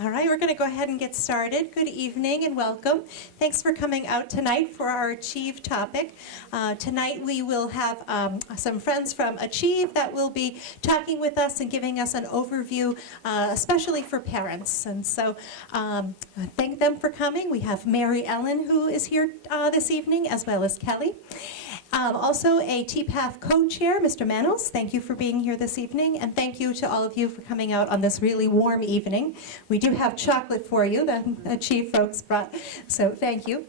All right, we're going to go ahead and get started. Good evening and welcome. Thanks for coming out tonight for our Achieve topic. Tonight we will have some friends from Achieve that will be talking with us and giving us an overview, especially for parents. And so thank them for coming. We have Mary Ellen who is here this evening, as well as Kelly. Also a TPAF co-chair, Mr. Manos, thank you for being here this evening, and thank you to all of you for coming out on this really warm evening. We do have chocolate for you that Achieve folks brought, so thank you.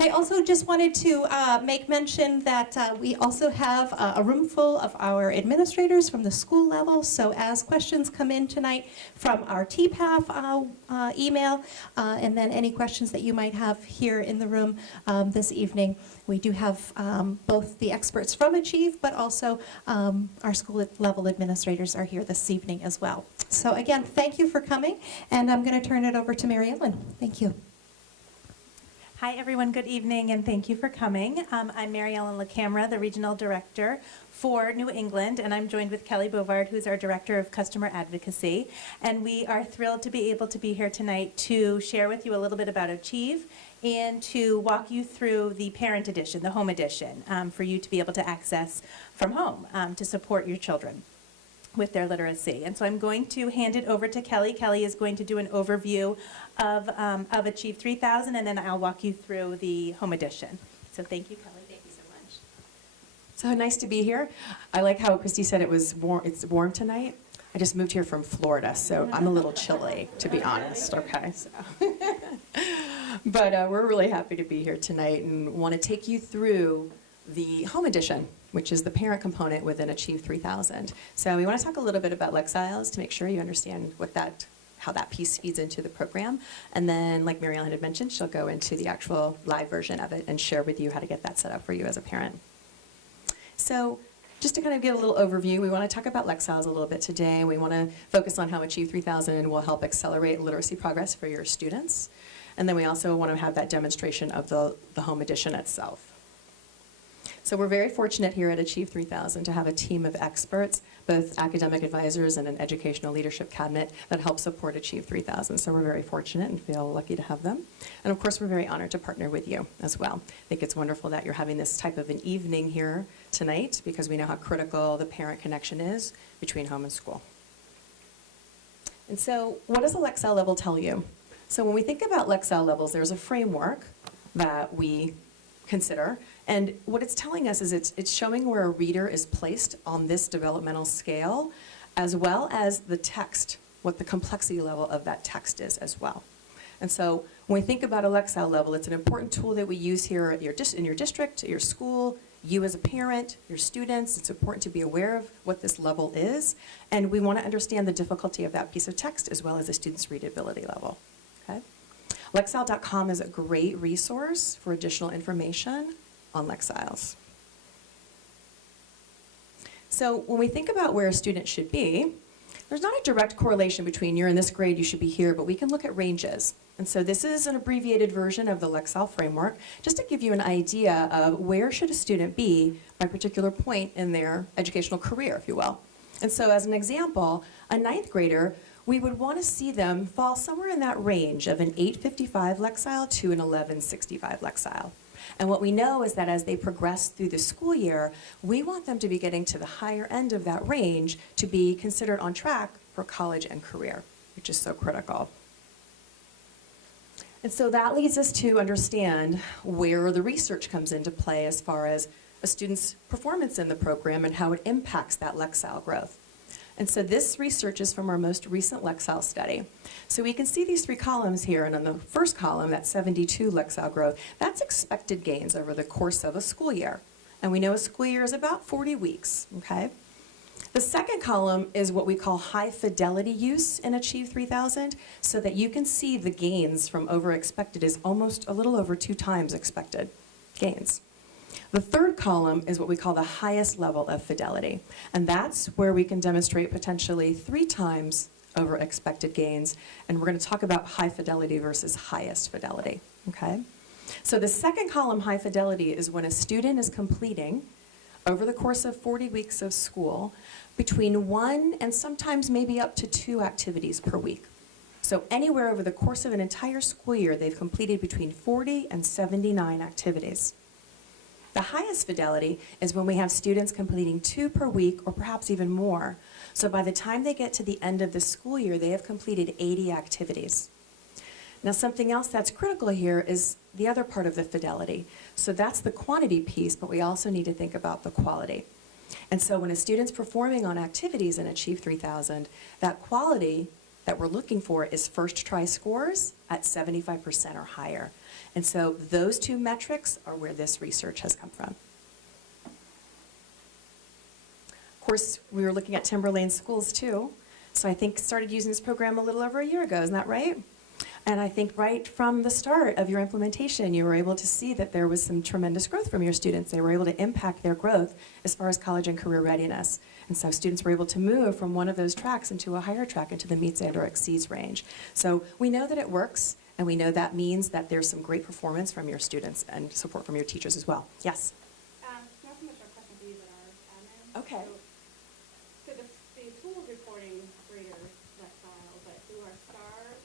I also just wanted to make mention that we also have a room full of our administrators from the school level, so as questions come in tonight from our TPAF email, and then any questions that you might have here in the room this evening, we do have both the experts from Achieve, but also our school level administrators are here this evening as well. So again, thank you for coming, and I'm going to turn it over to Mary Ellen. Thank you. Hi everyone, good evening and thank you for coming. I'm Mary Ellen LaCamera, the Regional Director for New England, and I'm joined with Kelly Bovard, who's our Director of Customer Advocacy. And we are thrilled to be able to be here tonight to share with you a little bit about Achieve and to walk you through the parent edition, the home edition, for you to be able to access from home to support your children with their literacy. And so I'm going to hand it over to Kelly. Kelly is going to do an overview of Achieve3000, and then I'll walk you through the home edition. So thank you, Kelly. Thank you so much. So nice to be here. I like how Christy said it was warm. It's warm tonight. I just moved here from Florida, so I'm a little chilly, to be honest. Okay, so. But we're really happy to be here tonight and want to take you through the home edition, which is the parent component within Achieve3000. So we want to talk a little bit about Lexiles to make sure you understand how that piece feeds into the program. And then, like Mary Ellen had mentioned, she'll go into the actual live version of it and share with you how to get that set up for you as a parent. So just to kind of give a little overview, we want to talk about Lexiles a little bit today. We want to focus on how Achieve3000 will help accelerate literacy progress for your students. And then we also want to have that demonstration of the home edition itself. So we're very fortunate here at Achieve3000 to have a team of experts, both academic advisors and an educational leadership cabinet that help support Achieve3000. So we're very fortunate and feel lucky to have them. And of course, we're very honored to partner with you as well. I think it's wonderful that you're having this type of an evening here tonight because we know how critical the parent connection is between home and school. And so what does a Lexile level tell you? So when we think about Lexile levels, there's a framework that we consider. And what it's telling us is it's showing where a reader is placed on this developmental scale, as well as the text, what the complexity level of that text is as well. And so when we think about a Lexile level, it's an important tool that we use here in your district, at your school, you as a parent, your students. It's important to be aware of what this level is. And we want to understand the difficulty of that piece of text as well as the student's readability level. Okay? Lexile.com is a great resource for additional information on Lexiles. So when we think about where a student should be, there's not a direct correlation between you're in this grade, you should be here, but we can look at ranges. And so this is an abbreviated version of the Lexile framework, just to give you an idea of where should a student be by a particular point in their educational career, if you will. And so as an example, a 9th grader, we would want to see them fall somewhere in that range of an 855 Lexile to an 1165 Lexile. And what we know is that as they progress through the school year, we want them to be getting to the higher end of that range to be considered on track for college and career, which is so critical. And so that leads us to understand where the research comes into play as far as a student's performance in the program and how it impacts that Lexile growth. And so this research is from our most recent Lexile study. So we can see these 3 columns here, and on the first column, that 72 Lexile growth, that's expected gains over the course of a school year. And we know a school year is about 40 weeks, okay? The second column is what we call high fidelity use in Achieve3000, so that you can see the gains from over expected is almost a little over 2 times expected gains. The third column is what we call the highest level of fidelity, and that's where we can demonstrate potentially 3 times over expected gains, and we're going to talk about high fidelity versus highest fidelity, okay? So the second column, high fidelity, is when a student is completing over the course of 40 weeks of school, between 1 and sometimes maybe up to 2 activities per week. So anywhere over the course of an entire school year, they've completed between 40 and 79 activities. The highest fidelity is when we have students completing 2 per week or perhaps even more. So by the time they get to the end of the school year, they have completed 80 activities. Now, something else that's critical here is the other part of the fidelity. So that's the quantity piece, but we also need to think about the quality. And so when a student's performing on activities in Achieve3000, that quality that we're looking for is first try scores at 75% or higher. And so those 2 metrics are where this research has come from. Of course, we were looking at Timberlane schools too. So I think started using this program a little over a year ago, isn't that right? And I think right from the start of your implementation, you were able to see that there was some tremendous growth from your students. They were able to impact their growth as far as college and career readiness. And so students were able to move from one of those tracks into a higher track, into the meets and or exceeds range. So we know that it works, and we know that means that there's some great performance from your students and support from your teachers as well. Yes? Not so much our question for you, but our admin. Okay. So the school is reporting graders that file, but do our STAR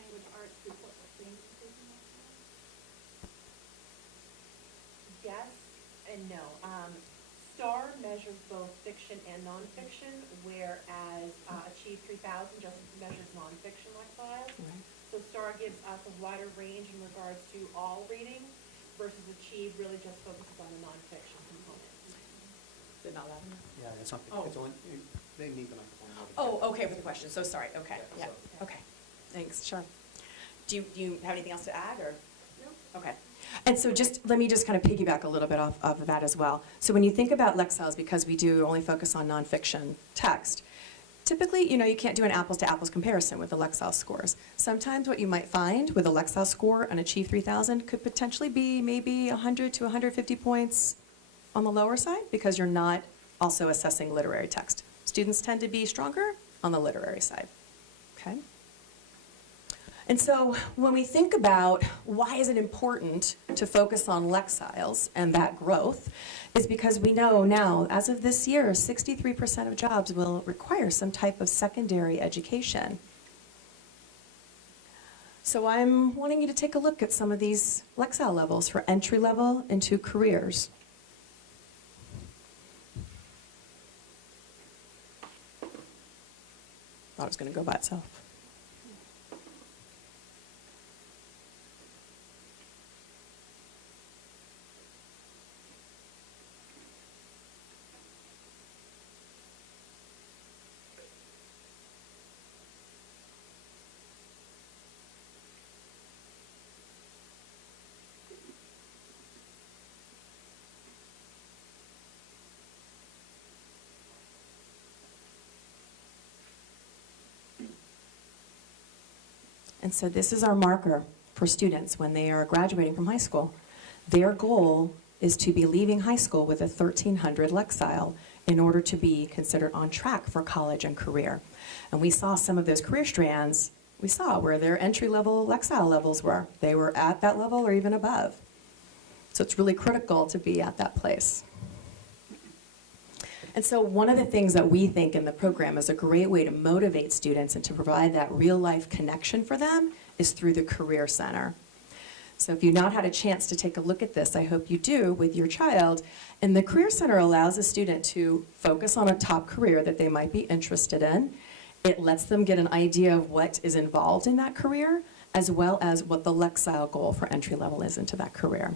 language arts report the same decision? Yes and no. STAR measures both fiction and nonfiction, whereas Achieve3000 just measures nonfiction-like files. Right. So STAR gives us a wider range in regards to all reading, versus Achieve really just focuses on the nonfiction component. Is it not loud enough? Yeah, it's not, Oh. it's only, they need the microphone. Oh, okay, for the question. So sorry. Okay. Yeah. So- Okay. Thanks. Sure. Do you have anything else to add, or? No. Okay. And so let me just kind of piggyback a little bit off of that as well. So when you think about Lexels, because we do only focus on nonfiction text, typically, you can't do an apples-to-apples comparison with the Lexels scores. Sometimes what you might find with a Lexels score on Achieve3000 could potentially be maybe 100 to 150 points on the lower side, because you're not also assessing literary text. Students tend to be stronger on the literary side. Okay? And so when we think about why is it important to focus on Lexels and that growth, is because we know now, as of this year, 63% of jobs will require some type of secondary education. So I'm wanting you to take a look at some of these Lexel levels for entry level into careers. Thought it was going to go by itself. And so this is our marker for students when they are graduating from high school. Their goal is to be leaving high school with a 1300 Lexile in order to be considered on track for college and career. And we saw some of those career strands, we saw where their entry-level Lexile levels were. They were at that level or even above. So it's really critical to be at that place. And so one of the things that we think in the program is a great way to motivate students and to provide that real-life connection for them is through the Career Center. So if you've not had a chance to take a look at this, I hope you do with your child. And the Career Center allows a student to focus on a top career that they might be interested in. It lets them get an idea of what is involved in that career, as well as what the Lexile goal for entry level is into that career.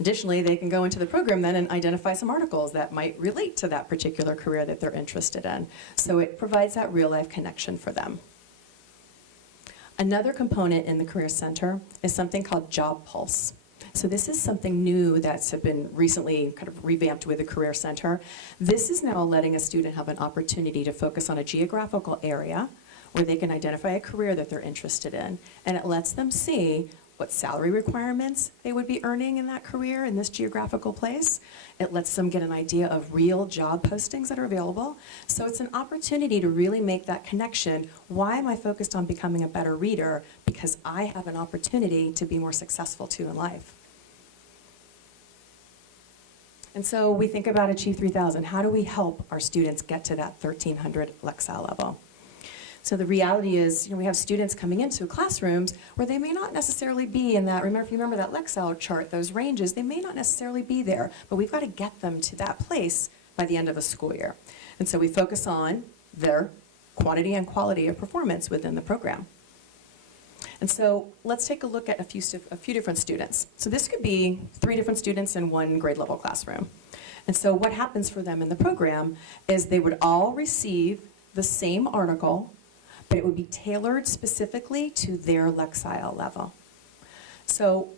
Additionally, they can go into the program then and identify some articles that might relate to that particular career that they're interested in. So it provides that real-life connection for them. Another component in the Career Center is something called Job Pulse. So this is something new that's been recently kind of revamped with the Career Center. This is now letting a student have an opportunity to focus on a geographical area where they can identify a career that they're interested in. And it lets them see what salary requirements they would be earning in that career in this geographical place. It lets them get an idea of real job postings that are available. So it's an opportunity to really make that connection. Why am I focused on becoming a better reader? Because I have an opportunity to be more successful too in life. And so we think about Achieve 3000. How do we help our students get to that 1300 Lexile level? So the reality is, we have students coming into classrooms where they may not necessarily be in that, if you remember that Lexile chart, those ranges, they may not necessarily be there, but we've got to get them to that place by the end of a school year. And so we focus on their quantity and quality of performance within the program. And so let's take a look at a few different students. So this could be 3 different students in one grade level classroom. And so what happens for them in the program is they would all receive the same article, but it would be tailored specifically to their Lexile level. So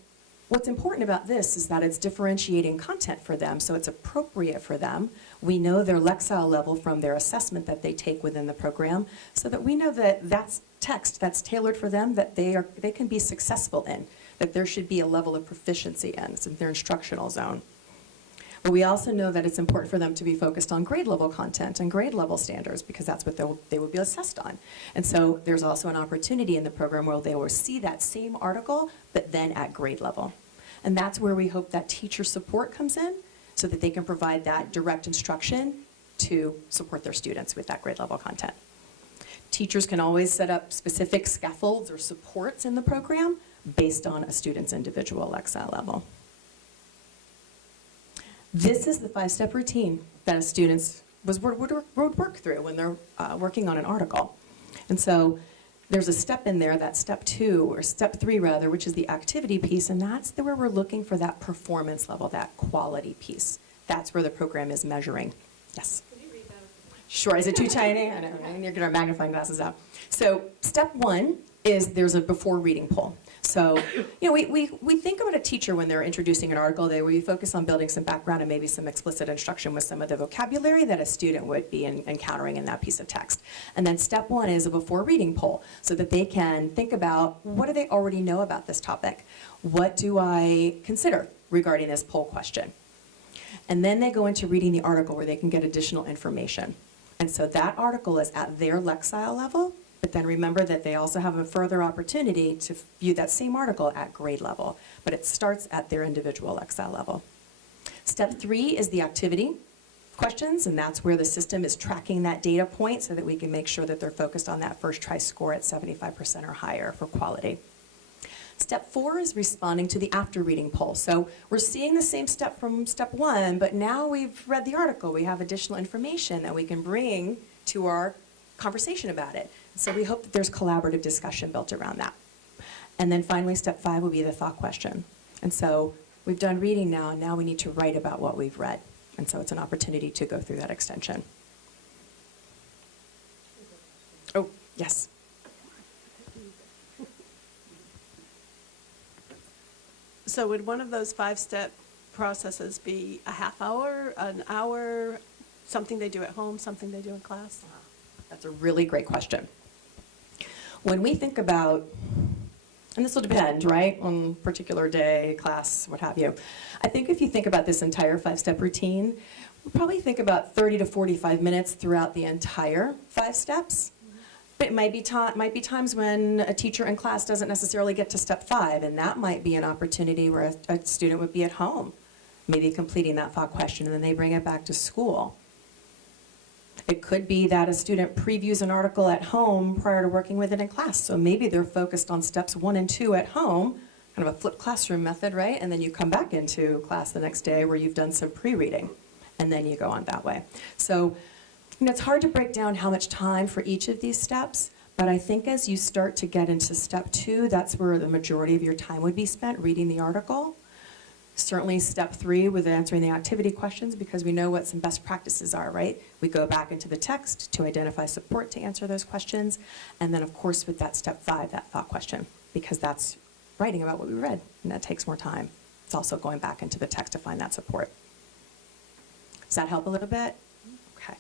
what's important about this is that it's differentiating content for them, so it's appropriate for them. We know their Lexile level from their assessment that they take within the program, so that we know that that's text that's tailored for them, that they can be successful in, that there should be a level of proficiency in. It's in their instructional zone. But we also know that it's important for them to be focused on grade level content and grade level standards, because that's what they will be assessed on. And so there's also an opportunity in the program where they will see that same article, but then at grade level. And that's where we hope that teacher support comes in, so that they can provide that direct instruction to support their students with that grade level content. Teachers can always set up specific scaffolds or supports in the program based on a student's individual Lexile level. This is the 5-step routine that a student would work through when they're working on an article. And so there's a step in there, that step 2, or step 3 rather, which is the activity piece, and that's where we're looking for that performance level, that quality piece. That's where the program is measuring. Yes? Could you read that? Sure. Is it too tiny? I know, right? You're getting our magnifying glasses out. So step 1 is there's a before reading poll. So, we think about a teacher when they're introducing an article, we focus on building some background and maybe some explicit instruction with some of the vocabulary that a student would be encountering in that piece of text. And then step 1 is a before reading poll, so that they can think about, what do they already know about this topic? What do I consider regarding this poll question? And then they go into reading the article where they can get additional information. And so that article is at their Lexile level, but then remember that they also have a further opportunity to view that same article at grade level, but it starts at their individual Lexile level. Step 3 is the activity questions, and that's where the system is tracking that data point so that we can make sure that they're focused on that first try score at 75% or higher for quality. Step 4 is responding to the after reading poll. So we're seeing the same step from step 1, but now we've read the article. We have additional information that we can bring to our conversation about it. So we hope that there's collaborative discussion built around that. And then finally, step 5 will be the thought question. And so we've done reading now, and now we need to write about what we've read. And so it's an opportunity to go through that extension. Oh, yes. So would one of those 5-step processes be a half hour, an hour, something they do at home, something they do in class? That's a really great question. When we think about, and this will depend, right, on particular day, class, what have you. I think if you think about this entire 5-step routine, we'll probably think about 30 to 45 minutes throughout the entire 5 steps. But it might be times when a teacher in class doesn't necessarily get to step 5, and that might be an opportunity where a student would be at home, maybe completing that thought question, and then they bring it back to school. It could be that a student previews an article at home prior to working with it in class. So maybe they're focused on steps 1 and 2 at home, kind of a flipped classroom method, right? And then you come back into class the next day where you've done some pre-reading, and then you go on that way. So it's hard to break down how much time for each of these steps, but I think as you start to get into step 2, that's where the majority of your time would be spent reading the article. Certainly step 3 with answering the activity questions, because we know what some best practices are, right? We go back into the text to identify support to answer those questions. And then of course with that step 5, that thought question, because that's writing about what we read, and that takes more time. It's also going back into the text to find that support. Does that help a little bit? Okay.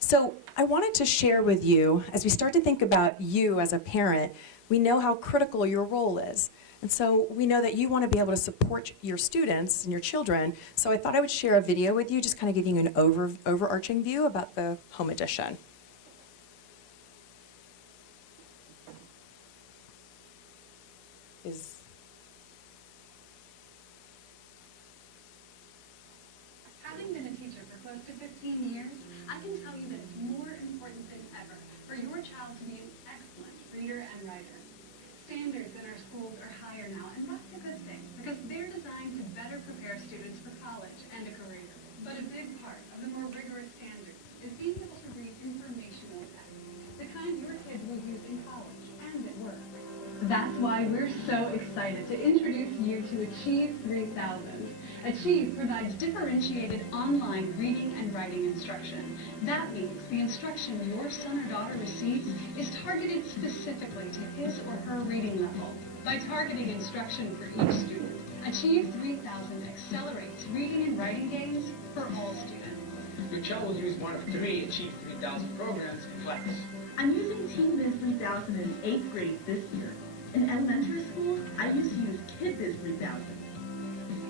So I wanted to share with you, as we start to think about you as a parent, we know how critical your role is. And so we know that you want to be able to support your students and your children. So I thought I would share a video with you, just kind of giving you an overarching view about the home edition. That's why we're so excited to introduce you to Achieve3000. Achieve provides differentiated online reading and writing instruction. That means the instruction your son or daughter receives is targeted specifically to his or her reading level. By targeting instruction for each student, Achieve3000 accelerates reading and writing gains for all students. Your child will use one of 3 Achieve3000 programs in class. I'm using TeamViz 3000 in 8th grade this year. In elementary school, I used to use KidViz 3000.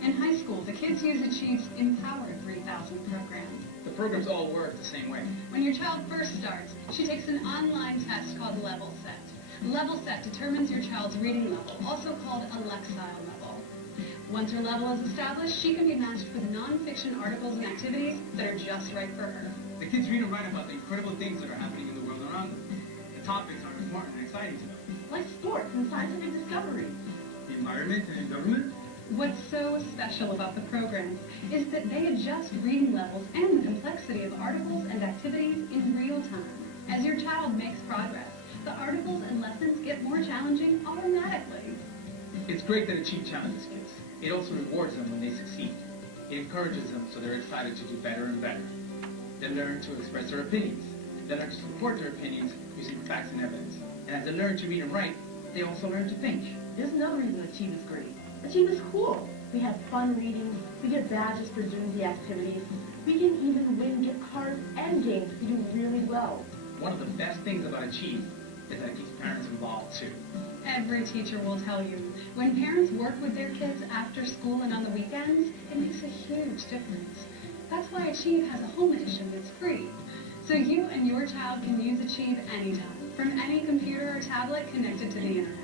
In high school, the kids use Achieve's Empower 3000 program. The programs all work the same way. When your child first starts, she takes an online test called Level Set. Level Set determines your child's reading level, also called a Lexile level. Once her level is established, she can be matched with nonfiction articles and activities that are just right for her. The kids read and write about the incredible things that are happening in the world around them. The topics are important and exciting to them. Like sports and scientific discovery. The environment and government. What's so special about the programs is that they adjust reading levels and the complexity of articles and activities in real time. As your child makes progress, the articles and lessons get more challenging automatically. It's great that Achieve challenges kids. It also rewards them when they succeed. It encourages them so they're excited to do better and better. They learn to express their opinions. They learn to support their opinions using facts and evidence. And as they learn to read and write, they also learn to think. There's another reason Achieve is great. Achieve is cool. We have fun reading, we get badges for doing the activities, we can even win gift cards and games if we do really well. One of the best things about Achieve is that it keeps parents involved too. Every teacher will tell you, when parents work with their kids after school and on the weekends, it makes a huge difference. That's why Achieve has a home edition that's free. So you and your child can use Achieve anytime, from any computer or tablet connected to the internet.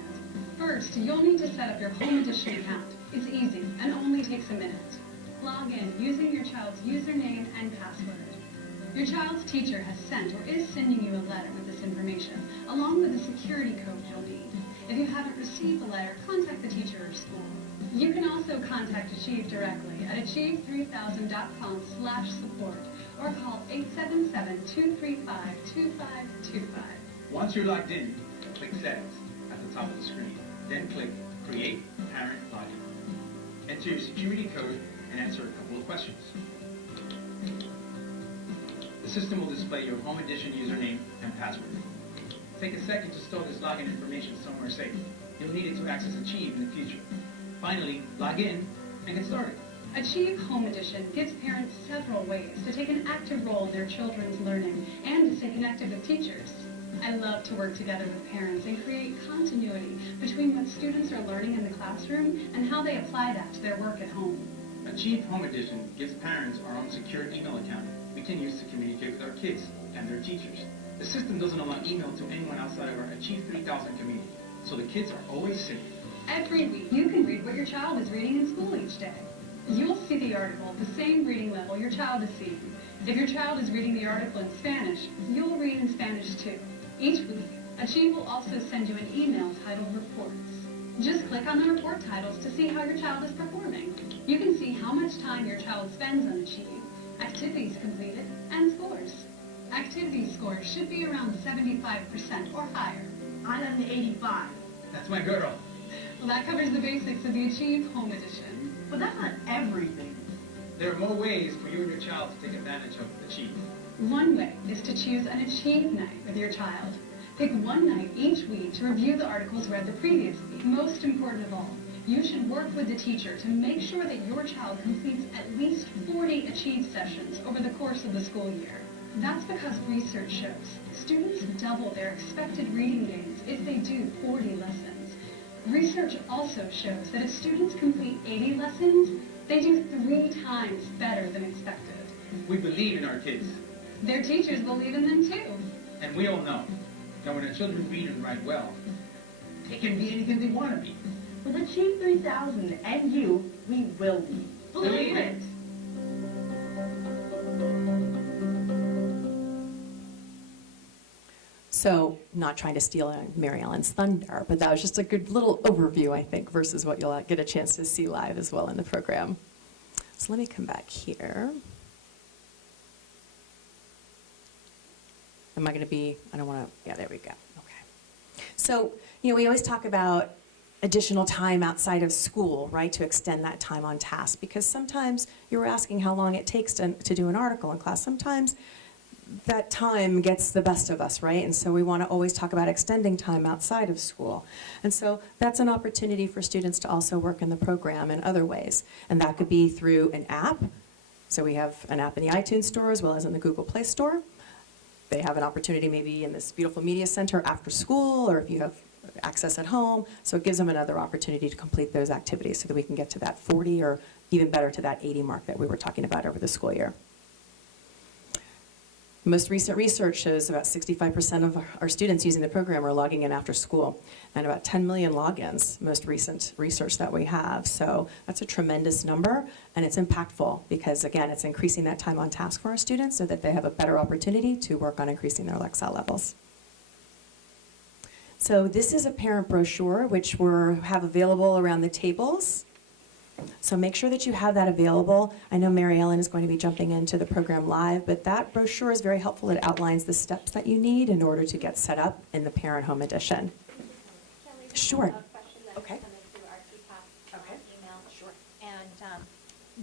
First, you'll need to set up your home edition account. It's easy and only takes a minute. Log in using your child's username and password. Your child's teacher has sent or is sending you a letter with this information, along with the security code you'll need. If you haven't received the letter, contact the teacher or school. You can also contact Achieve directly at achieve3000.com/support or call 877-235-2525. Once you're logged in, click Settings at the top of the screen. Then click Create Parent Login. Enter your security code and answer a couple of questions. The system will display your home edition username and password. Take a second to store this login information somewhere safe. You'll need it to access Achieve in the future. Finally, log in and get started. Achieve Home Edition gives parents several ways to take an active role in their children's learning and to stay connected with teachers. I love to work together with parents and create continuity between what students are learning in the classroom and how they apply that to their work at home. Achieve Home Edition gives parents our own secure email account we can use to communicate with our kids and their teachers. The system doesn't allow email to anyone outside of our Achieve3000 community, so the kids are always safe. Every week, you can read what your child is reading in school each day. You'll see the article at the same reading level your child is seeing. If your child is reading the article in Spanish, you'll read in Spanish too. Each week, Achieve will also send you an email titled Reports. Just click on the report titles to see how your child is performing. You can see how much time your child spends on Achieve, activities completed, and scores. Activity scores should be around 75% or higher. I'm at an 85. That's my girl. Well, that covers the basics of the Achieve Home Edition. But that's not everything. There are more ways for you and your child to take advantage of Achieve. One way is to choose an Achieve night with your child. Pick one night each week to review the articles read the previous week. Most important of all, you should work with the teacher to make sure that your child completes at least 40 Achieve sessions over the course of the school year. That's because research shows students double their expected reading gains if they do 40 lessons. Research also shows that if students complete 80 lessons, they do 3 times better than expected. We believe in our kids. Their teachers believe in them too. And we all know that when our children read and write well, they can be anything they want to be. With Achieve3000 and you, we will be. Believe it. So, not trying to steal Mary Ellen's thunder, but that was just a good little overview, I think, versus what you'll get a chance to see live as well in the program. So let me come back here. Am I going to be, I don't want to, yeah, there we go. Okay. So we always talk about additional time outside of school, right, to extend that time on task. Because sometimes you were asking how long it takes to do an article in class. Sometimes that time gets the best of us, right? And so we want to always talk about extending time outside of school. And so that's an opportunity for students to also work in the program in other ways. And that could be through an app. So we have an app in the iTunes Store as well as in the Google Play Store. They have an opportunity maybe in this beautiful media center after school, or if you have access at home. So it gives them another opportunity to complete those activities so that we can get to that 40 or even better to that 80 mark that we were talking about over the school year. Most recent research shows about 65% of our students using the program are logging in after school, and about 10 million logins, most recent research that we have. So that's a tremendous number, and it's impactful because, again, it's increasing that time on task for our students so that they have a better opportunity to work on increasing their Lexile levels. So this is a parent brochure, which we have available around the tables. So make sure that you have that available. I know Mary Ellen is going to be jumping into the program live, but that brochure is very helpful. It outlines the steps that you need in order to get set up in the Parent Home Edition. Sure. Okay.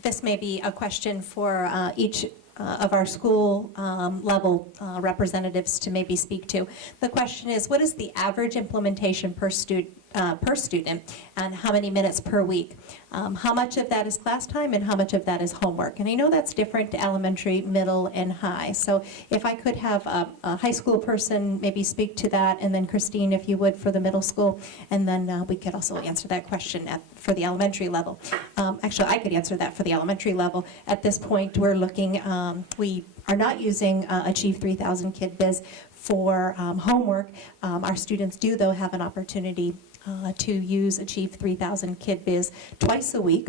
This may be a question for each of our school level representatives to maybe speak to. The question is, what is the average implementation per student, and how many minutes per week? How much of that is class time and how much of that is homework? And I know that's different to elementary, middle, and high. So if I could have a high school person maybe speak to that, and then Christine, if you would, for the middle school, and then we could also answer that question for the elementary level. Actually, I could answer that for the elementary level. At this point, we're looking, we are not using Achieve3000 KidBiz for homework. Our students do, though, have an opportunity to use Achieve3000 KidBiz twice a week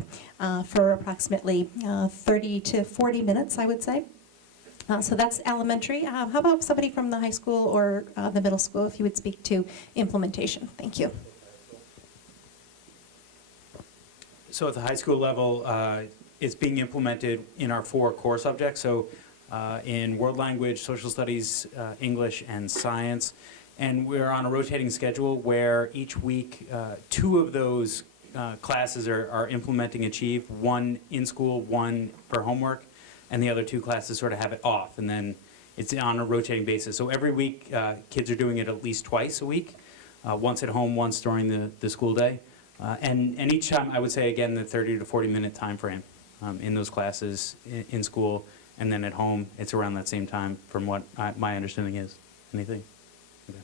for approximately 30 to 40 minutes, I would say. So that's elementary. How about somebody from the high school or the middle school, if you would speak to implementation? Thank you. So at the high school level, it's being implemented in our 4 core subjects. So in world language, social studies, English, and science. And we're on a rotating schedule where each week 2 of those classes are implementing Achieve, 1 in school, 1 for homework, and the other 2 classes sort of have it off. And then it's on a rotating basis. So every week, kids are doing it at least twice a week, once at home, once during the school day. And each time, I would say, again, the 30 to 40-minute time frame in those classes in school, and then at home, it's around that same time from what my understanding is. Anything? Okay.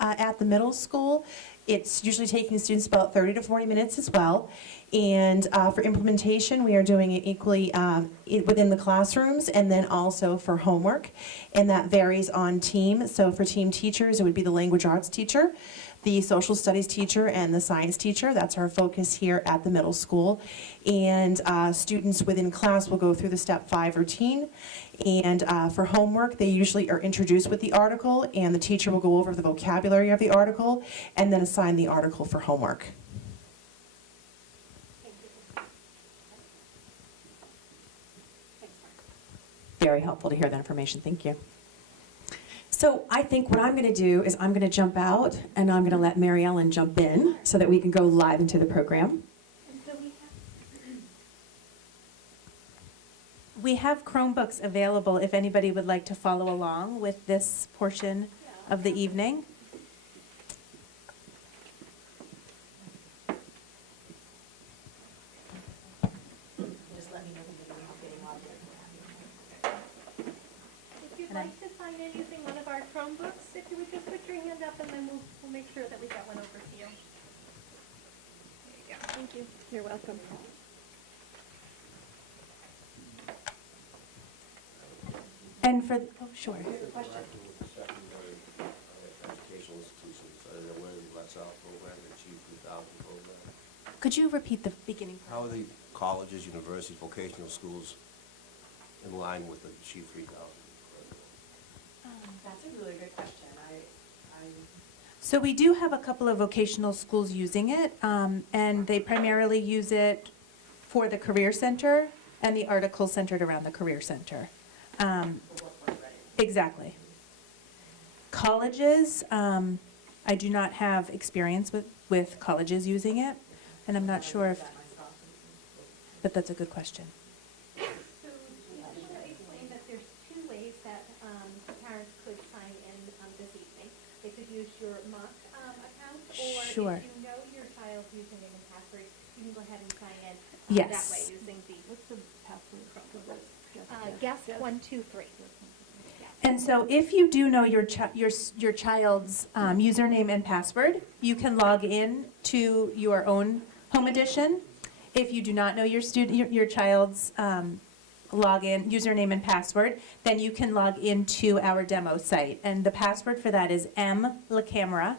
At the middle school, it's usually taking students about 30 to 40 minutes as well. And for implementation, we are doing it equally within the classrooms and then also for homework. And that varies on team. So for team teachers, it would be the language arts teacher, the social studies teacher, and the science teacher. That's our focus here at the middle school. And students within class will go through the Step 5 routine. And for homework, they usually are introduced with the article, and the teacher will go over the vocabulary of the article and then assign the article for homework. Very helpful to hear that information. Thank you. So I think what I'm going to do is I'm going to jump out, and I'm going to let Mary Ellen jump in so that we can go live into the program. We have Chromebooks available if anybody would like to follow along with this portion of the evening. Just let me know when you're getting logged If you'd like to sign in using one of our Chromebooks, if you would just put your hand up and then we'll make sure that we get one over to you. There you go. Thank you. You're welcome. And for, oh, sure. Question. Educational institutions, are they aware of the Lexile program, the Achieve3000 program? Could you repeat the beginning? How are the colleges, universities, vocational schools in line with the Achieve3000 program? That's a really good question. So we do have a couple of vocational schools using it, and they primarily use it for the Career Center and the articles centered around the Career Center. Exactly. Colleges, I do not have experience with colleges using it, and I'm not sure if, but that's a good question. So you just want to explain that there's two ways that parents could sign in this evening. They could use your mock account, or Sure. if you know your child's username and password, you can go ahead and sign in Yes. that way using the. What's the password? Guest 123. And so if you do know your child's username and password, you can log in to your own home edition. If you do not know your child's login, username and password, then you can log into our demo site. And the password for that is mlacamera,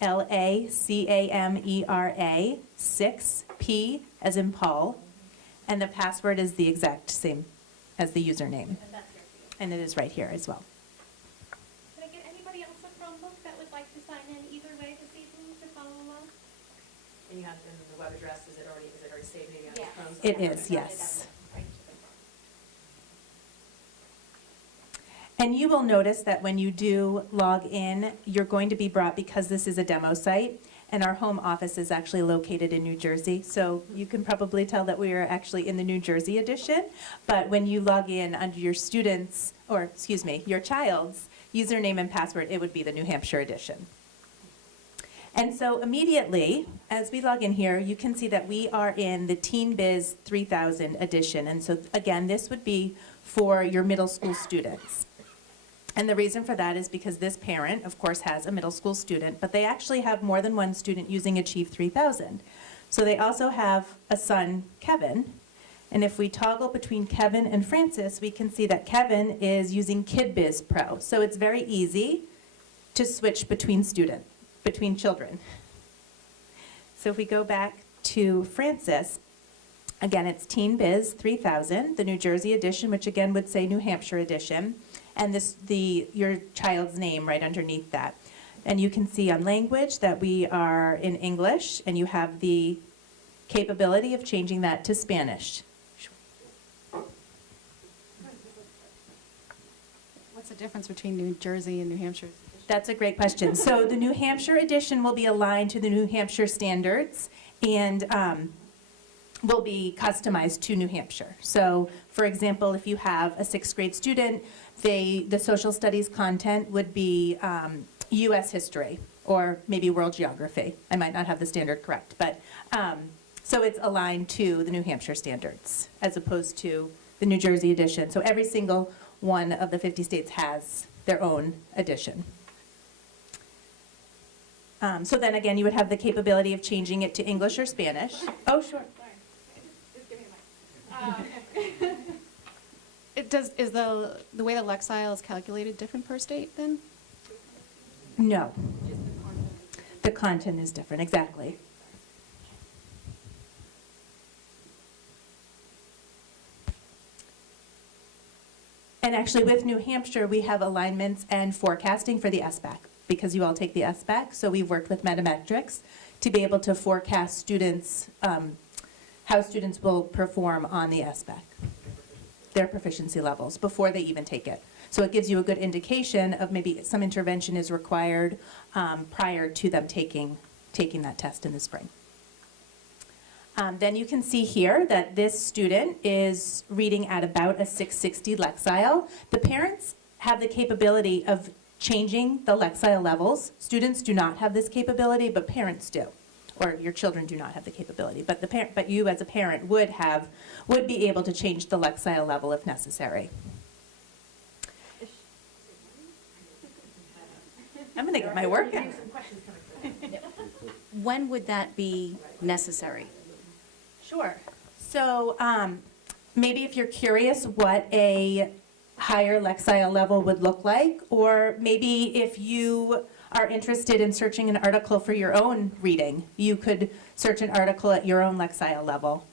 LACAMERA 6P as in Paul. And the password is the exact same as the username. And it is right here as well. Can I get anybody else a Chromebook that would like to sign in either way this evening to follow along? And you have the web address, is it already saved maybe on the Yes. Chrome? It is, yes. And you will notice that when you do log in, you're going to be brought, because this is a demo site, and our home office is actually located in New Jersey. So you can probably tell that we are actually in the New Jersey edition. But when you log in under your student's, or excuse me, your child's username and password, it would be the New Hampshire edition. And so immediately, as we log in here, you can see that we are in the Teen Biz 3000 edition. And so again, this would be for your middle school students. And the reason for that is because this parent, of course, has a middle school student, but they actually have more than one student using Achieve3000. So they also have a son, Kevin. And if we toggle between Kevin and Francis, we can see that Kevin is using KidBiz Pro. So it's very easy to switch between children. So if we go back to Francis, again, it's Teen Biz 3000, the New Jersey edition, which again would say New Hampshire edition. And your child's name right underneath that. And you can see on language that we are in English, and you have the capability of changing that to Spanish. What's the difference between New Jersey and New Hampshire? That's a great question. So the New Hampshire edition will be aligned to the New Hampshire standards, and will be customized to New Hampshire. So, for example, if you have a 6th grade student, the social studies content would be U.S. history or maybe world geography. I might not have the standard correct, but so it's aligned to the New Hampshire standards as opposed to the New Jersey edition. So every single one of the 50 states has their own edition. So then again, you would have the capability of changing it to English or Spanish. Oh, sure. Is the way that Lexile is calculated different per state then? No. The content is different, exactly. And actually with New Hampshire, we have alignments and forecasting for the SBAC, because you all take the SBAC, so we've worked with Metametrics to be able to forecast students, how students will perform on the SBAC, their proficiency levels, before they even take it. So it gives you a good indication of maybe some intervention is required prior to them taking that test in the spring. Then you can see here that this student is reading at about a 660 Lexile. The parents have the capability of changing the Lexile levels. Students do not have this capability, but parents do. Or your children do not have the capability, but you as a parent would be able to change the Lexile level if necessary. I'm going to get my work in. When would that be necessary? Sure. So maybe if you're curious what a higher Lexile level would look like, or maybe if you are interested in searching an article for your own reading, you could search an article at your own Lexile level.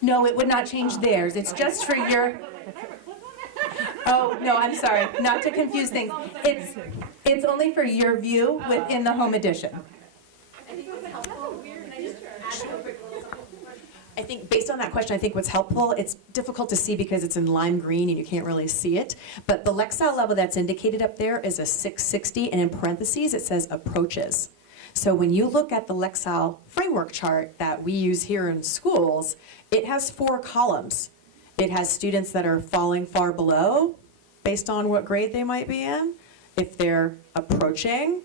No, it would not change theirs. It's just for your... Oh, no, I'm sorry. Not to confuse things. It's only for your view within the home edition. I think based on that question, I think what's helpful, it's difficult to see because it's in lime green and you can't really see it, but the Lexile level that's indicated up there is a 660, and in parentheses it says approaches. So when you look at the Lexile framework chart that we use here in schools, it has 4 columns. It has students that are falling far below based on what grade they might be in, if they're approaching,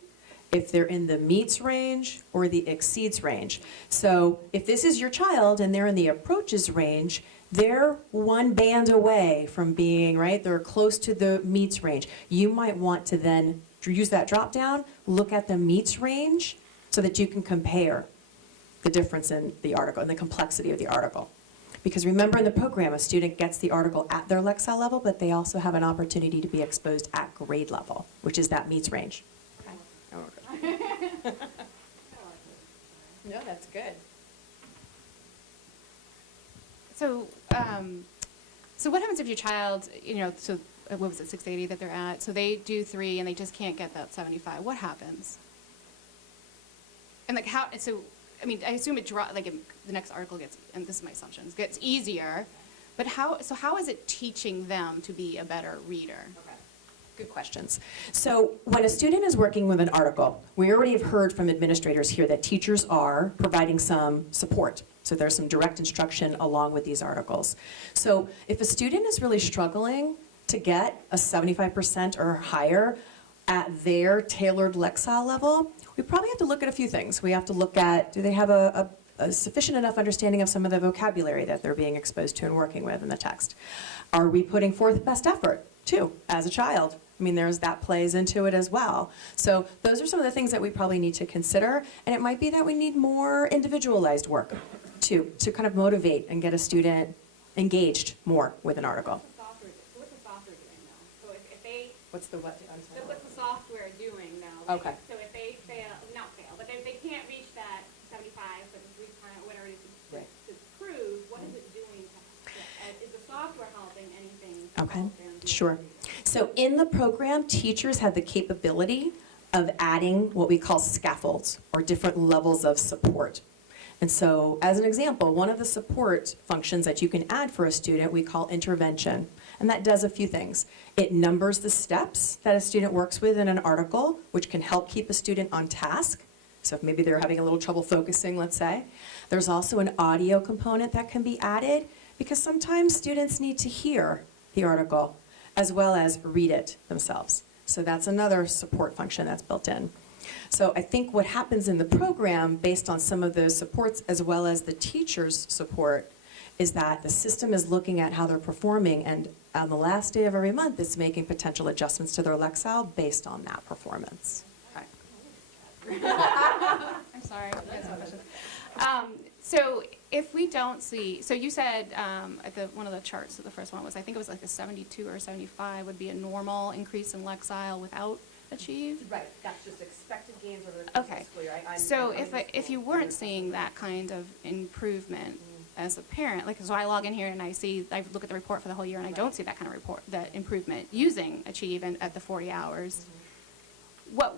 if they're in the meets range or the exceeds range. So if this is your child and they're in the approaches range, they're one band away from being, right, they're close to the meets range. You might want to then use that drop down, look at the meets range so that you can compare the difference in the article and the complexity of the article. Because remember, in the program, a student gets the article at their Lexile level, but they also have an opportunity to be exposed at grade level, which is that meets range. No, that's good. So, so what happens if your child, so what was it, 680 that they're at? So they do 3 and they just can't get that 75. What happens? And like how? So, I mean, I assume the next article gets, and this is my assumption, gets easier. But how? So how is it teaching them to be a better reader? Okay. Good questions. So when a student is working with an article, we already have heard from administrators here that teachers are providing some support. So there's some direct instruction along with these articles. So if a student is really struggling to get a 75% or higher at their tailored Lexile level, we probably have to look at a few things. We have to look at, do they have a sufficient enough understanding of some of the vocabulary that they're being exposed to and working with in the text? Are we putting forth best effort, too, as a child? I mean, that plays into it as well. So those are some of the things that we probably need to consider, and it might be that we need more individualized work, too, to kind of motivate and get a student engaged more with an article. What's the software doing now? So if they, What's the what? what's the software doing now? Okay. So if they not fail, but they can't reach that 75, but it's whatever it is Right. to prove, what is it doing? Is the software helping anything? Okay, sure. So in the program, teachers have the capability of adding what we call scaffolds, or different levels of support. And so, as an example, one of the support functions that you can add for a student we call intervention. And that does a few things. It numbers the steps that a student works with in an article, which can help keep a student on task. So if maybe they're having a little trouble focusing, let's say. There's also an audio component that can be added, because sometimes students need to hear the article as well as read it themselves. So that's another support function that's built in. So I think what happens in the program, based on some of those supports as well as the teacher's support, is that the system is looking at how they're performing, and on the last day of every month, it's making potential adjustments to their Lexile based on that performance. I'm sorry. I have some questions. So if we don't see, so you said at one of the charts, the first one was, I think it was like a 72 or 75 would be a normal increase in Lexile without Achieve? Right, that's just expected gains over the Okay. school year. So if you weren't seeing that kind of improvement as a parent, like, so I log in here and I look at the report for the whole year and I don't see that kind of that improvement using Achieve and at the 40 hours, what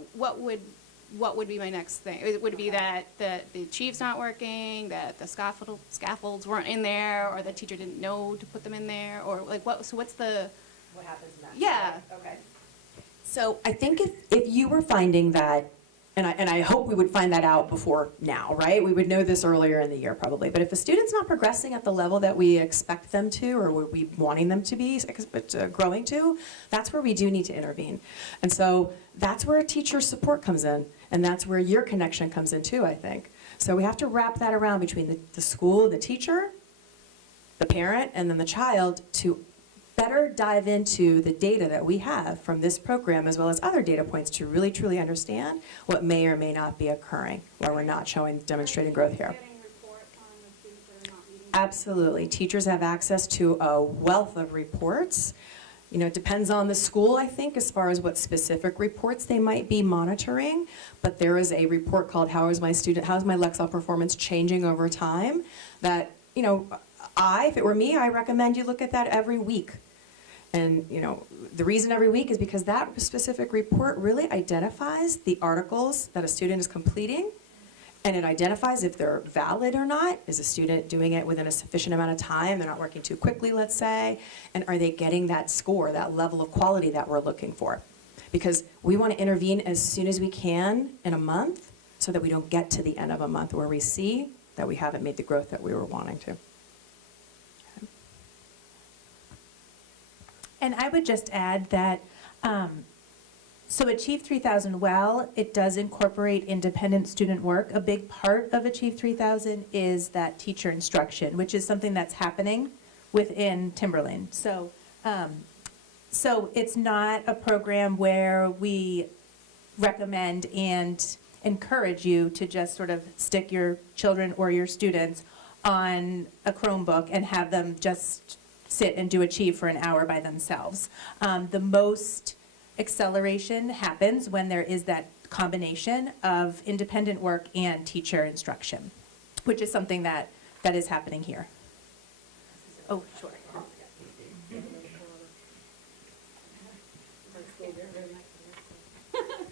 would be my next thing? Would it be that the Achieve's not working, that the scaffolds weren't in there, or the teacher didn't know to put them in there, or like what? So what's the? What happens next? Yeah. Okay. So I think if you were finding that, and I hope we would find that out before now, right? We would know this earlier in the year probably. But if a student's not progressing at the level that we expect them to, or we wanting them to be growing to, that's where we do need to intervene. And so that's where teacher support comes in, and that's where your connection comes in too, I think. So we have to wrap that around between the school, the teacher, the parent, and then the child to better dive into the data that we have from this program as well as other data points to really truly understand what may or may not be occurring where we're not demonstrating growth here. Absolutely. Teachers have access to a wealth of reports. You know, it depends on the school, I think, as far as what specific reports they might be monitoring. But there is a report called how's my Lexile performance changing over time that, you know, if it were me, I recommend you look at that every week. And, you know, the reason every week is because that specific report really identifies the articles that a student is completing And it identifies if they're valid or not. Is a student doing it within a sufficient amount of time? They're not working too quickly, let's say. And are they getting that score, that level of quality that we're looking for? Because we want to intervene as soon as we can in a month so that we don't get to the end of a month where we see that we haven't made the growth that we were wanting to. And I would just add that, so Achieve3000, while it does incorporate independent student work, a big part of Achieve3000 is that teacher instruction, which is something that's happening within Timberland. So it's not a program where we recommend and encourage you to just sort of stick your children or your students on a Chromebook and have them just sit and do Achieve for an hour by themselves. The most acceleration happens when there is that combination of independent work and teacher instruction, which is something that is happening here. Oh, sure.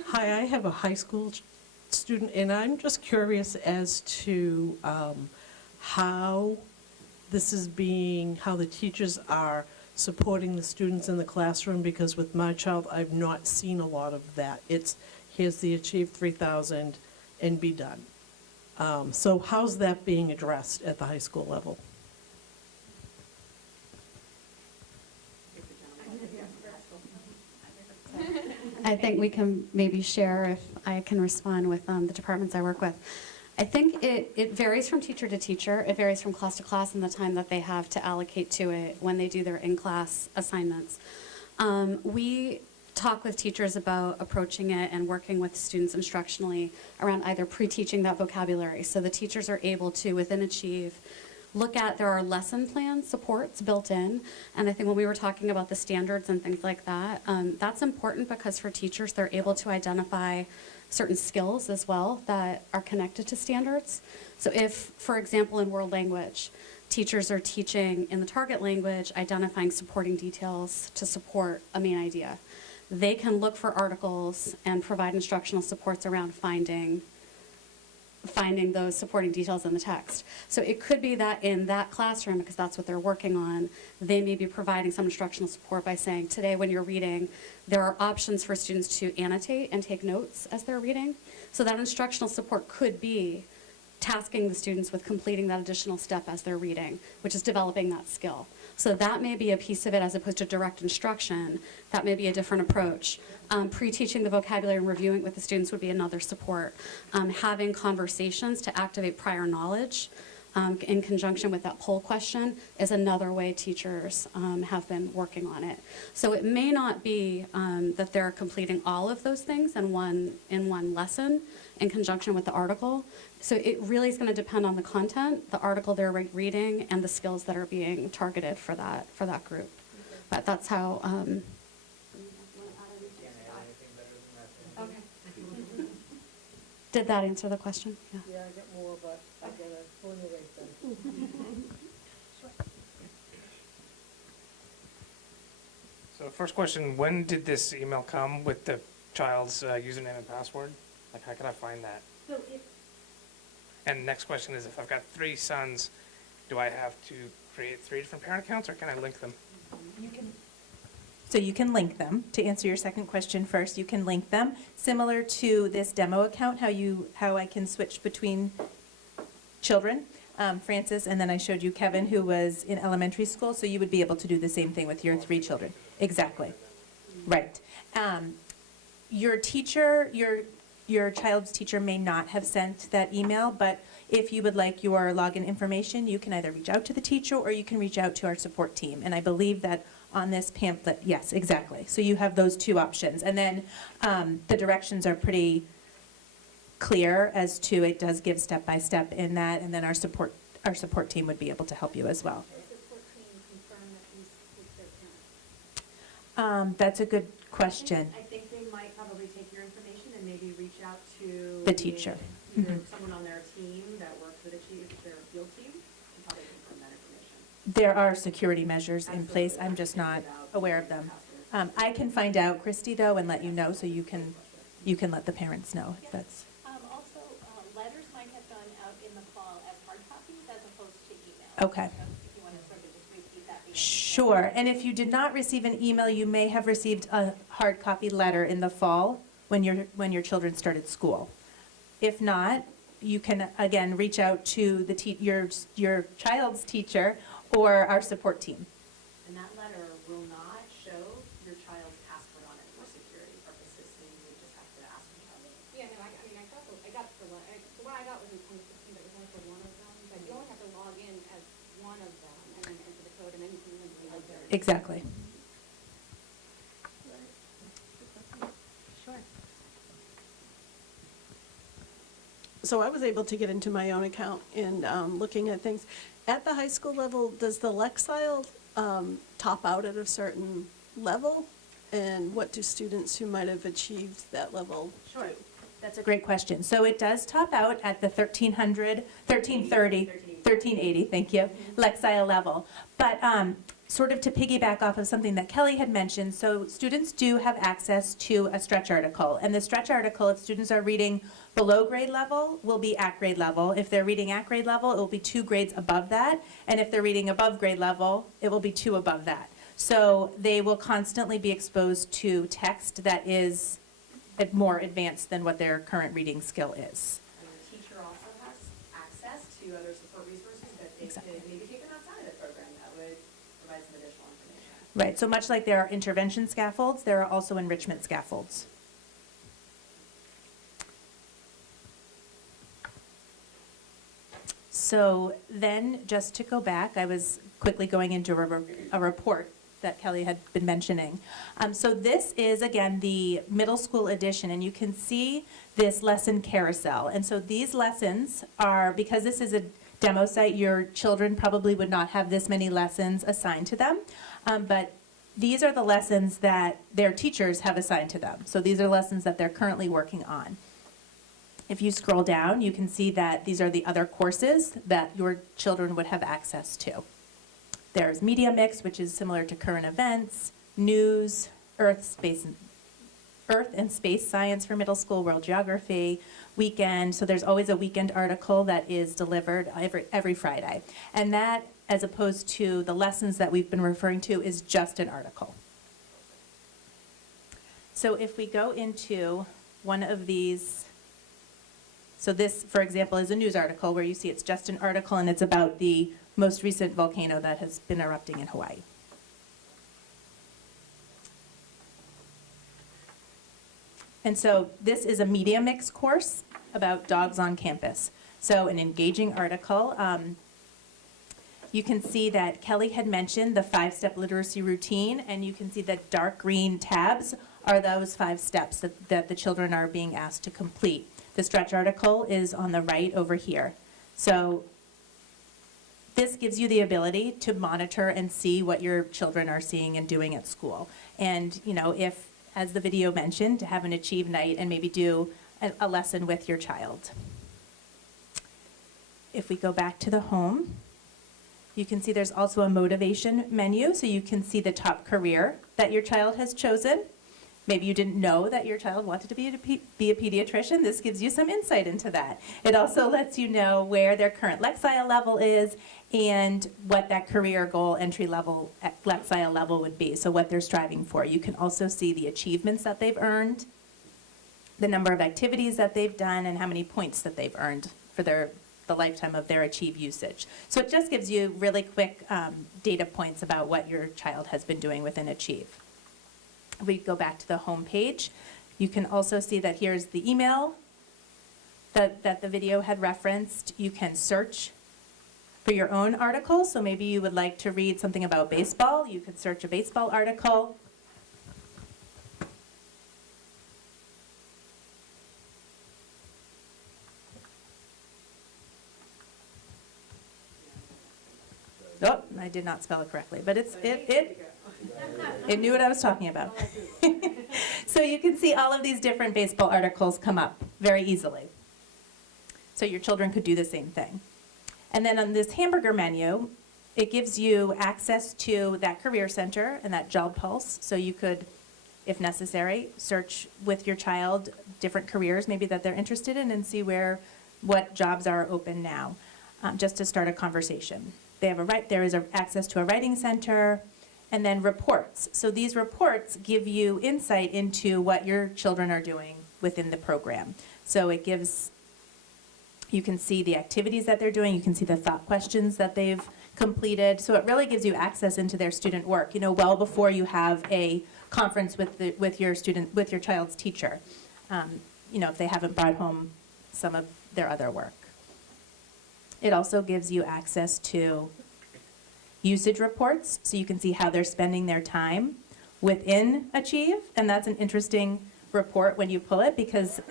Hi, I have a high school student, and I'm just curious as to how this is being, how the teachers are supporting the students in the classroom, because with my child, I've not seen a lot of that. It's, here's the Achieve3000 and be done. So how's that being addressed at the high school level? I think we can maybe share, if I can respond with the departments I work with. I think it varies from teacher to teacher. It varies from class to class and the time that they have to allocate to it when they do their in-class assignments. We talk with teachers about approaching it and working with students instructionally around either pre-teaching that vocabulary, so the teachers are able to, within Achieve, look at, there are lesson plan supports built in, and I think when we were talking about the standards and things like that, that's important because for teachers, they're able to identify certain skills as well that are connected to standards. So if, for example, in world language, teachers are teaching in the target language, identifying supporting details to support a main idea, they can look for articles and provide instructional supports around finding those supporting details in the text. So it could be that in that classroom, because that's what they're working on, they may be providing some instructional support by saying, today when you're reading, there are options for students to annotate and take notes as they're reading. So that instructional support could be tasking the students with completing that additional step as they're reading, which is developing that skill. So that may be a piece of it as opposed to direct instruction. That may be a different approach. Pre-teaching the vocabulary and reviewing it with the students would be another support. Having conversations to activate prior knowledge in conjunction with that poll question is another way teachers have been working on it. So it may not be that they're completing all of those things in one lesson in conjunction with the article. So it really is going to depend on the content, the article they're reading, and the skills that are being targeted for that group. But that's how. Okay. Did that answer the question? Yeah. Yeah, I get more, but I gotta formulate them. So first question, when did this email come with the child's username and password? Like, how can I find that? So And next question is, if I've got 3 sons, do I have to create 3 different parent accounts, or can I link them? So you can link them. To answer your second question first, you can link them. Similar to this demo account, how I can switch between children, Francis, and then I showed you Kevin, who was in elementary school, so you would be able to do the same thing with your 3 children. Exactly. Right. Your teacher, your child's teacher may not have sent that email, but if you would like your login information, you can either reach out to the teacher or you can reach out to our support team. And I believe that on this pamphlet, yes, exactly. So you have those 2 options. And then the directions are pretty clear as to, it does give step-by-step in that, and then our support team would be able to help you as well. That's a good question. I think they might probably take your information and maybe reach out to The teacher. Either someone on their team that works with Achieve, their field team, and probably confirm that information. There are security measures in place. I'm just not aware of them. I can find out, Christy, though, and let you know, so you can let the parents know if that's. Also, letters might have Okay. Sure, and if you did not receive an email, you may have received a hard copy letter in the fall when your children started school. If not, you can, again, reach out to your child's teacher or our support team. And that letter will not show your child's password on it for security purposes, so you would just have to ask them about it. Yeah, no, I got the one I got was in 2016, but it was only for one of them. But you only have to log in as one of them and then enter the code, and then you can link the other. Exactly. Sure. So I was able to get into my own account and looking at things. At the high school level, does the Lexile top out at a certain level? And what do students who might have achieved that level do? That's a great question. So it does top out at the 1380, thank you, Lexile level. But sort of to piggyback off of something that Kelly had mentioned, so students do have access to a stretch article. And the stretch article, if students are reading below grade level, will be at grade level. If they're reading at grade level, it will be 2 grades above that. And if they're reading above grade level, it will be 2 above that. So they will constantly be exposed to text that is more advanced than what their current reading skill is. And the teacher also has access to other support resources that they could maybe take them outside of the program that would provide some additional information. Right, so much like there are intervention scaffolds, there are also enrichment scaffolds. So then, just to go back, I was quickly going into a report that Kelly had been mentioning. So this is, again, the middle school edition, and you can see this lesson carousel. And so these lessons are, because this is a demo site, your children probably would not have this many lessons assigned to them, but these are the lessons that their teachers have assigned to them. So these are lessons that they're currently working on. If you scroll down, you can see that these are the other courses that your children would have access to. There's media mix, which is similar to current events, news, earth and space science for middle school, world geography, weekend. So there's always a weekend article that is delivered every Friday. And that, as opposed to the lessons that we've been referring to, is just an article. So if we go into one of these, so this, for example, is a news article where you see it's just an article and it's about the most recent volcano that has been erupting in Hawaii. And so this is a media mix course about dogs on campus. So an engaging article. You can see that Kelly had mentioned the 5-step literacy routine, and you can see that dark green tabs are those 5 steps that the children are being asked to complete. The stretch article is on the right over here. So this gives you the ability to monitor and see what your children are seeing and doing at school. And, you know, if, as the video mentioned, to have an Achieve night and maybe do a lesson with your child. If we go back to the home, you can see there's also a motivation menu, so you can see the top career that your child has chosen. Maybe you didn't know that your child wanted to be a pediatrician. This gives you some insight into that. It also lets you know where their current Lexile level is and what that career goal entry level at Lexile level would be, so what they're striving for. You can also see the achievements that they've earned, the number of activities that they've done, and how many points that they've earned for the lifetime of their Achieve usage. So it just gives you really quick data points about what your child has been doing within Achieve. If we go back to the home page, you can also see that here's the email that the video had referenced. You can search for your own article. So maybe you would like to read something about baseball. You could search a baseball article. Oh, I did not spell it correctly, but it knew what I was talking about. So you can see all of these different baseball articles come up very easily. So your children could do the same thing. And then on this hamburger menu, it gives you access to that career center and that job pulse. So you could, if necessary, search with your child different careers maybe that they're interested in and see what jobs are open now, just to start a conversation. there is access to a writing center, and then reports. So these reports give you insight into what your children are doing within the program. So you can see the activities that they're doing, you can see the thought questions that they've completed. So it really gives you access into their student work, well before you have a conference with your child's teacher. If they haven't brought home some of their other work. It also gives you access to usage reports, so you can see how they're spending their time within Achieve, and that's an interesting report when you pull it, because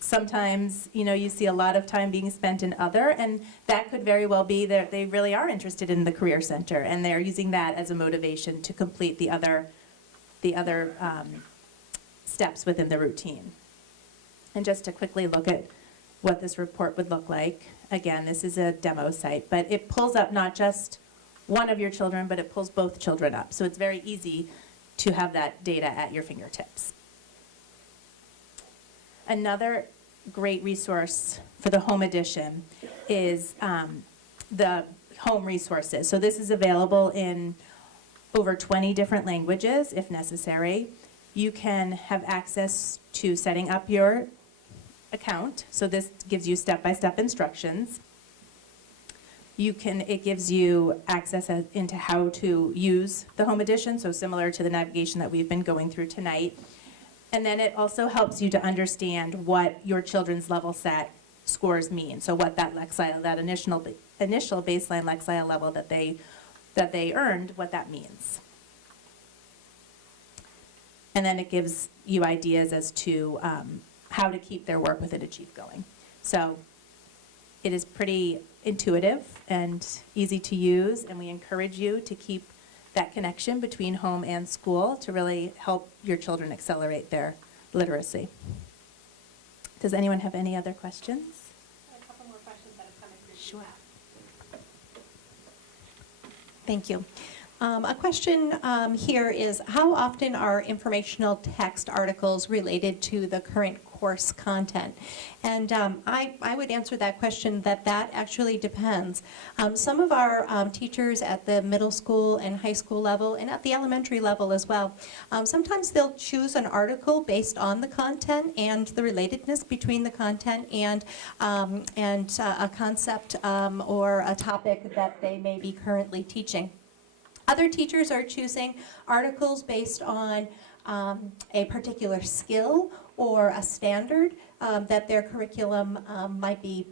sometimes, you see a lot of time being spent in other, and that could very well be that they really are interested in the Career Center, and they're using that as a motivation to complete the other steps within the routine. And just to quickly look at what this report would look like, again, this is a demo site, but it pulls up not just one of your children, but it pulls both children up. So it's very easy to have that data at your fingertips. Another great resource for the home edition is the home resources. So this is available in over 20 different languages if necessary. You can have access to setting up your account. So this gives you step-by-step instructions. It gives you access into how to use the home edition, so similar to the navigation that we've been going through tonight. And then it also helps you to understand what your children's level set scores mean. So what that Lexile, that initial baseline Lexile level that they earned, what that means. And then it gives you ideas as to how to keep their work within Achieve going. So it is pretty intuitive and easy to use, and we encourage you to keep that connection between home and school to really help your children accelerate their literacy. Does anyone have any other questions? A couple more questions that have come in through. Sure. Thank you. A question here is, how often are informational text articles related to the current course content? And I would answer that question that actually depends. Some of our teachers at the middle school and high school level, and at the elementary level as well, sometimes they'll choose an article based on the content and the relatedness between the content and a concept or a topic that they may be currently teaching. Other teachers are choosing articles based on a particular skill or a standard that their curriculum might be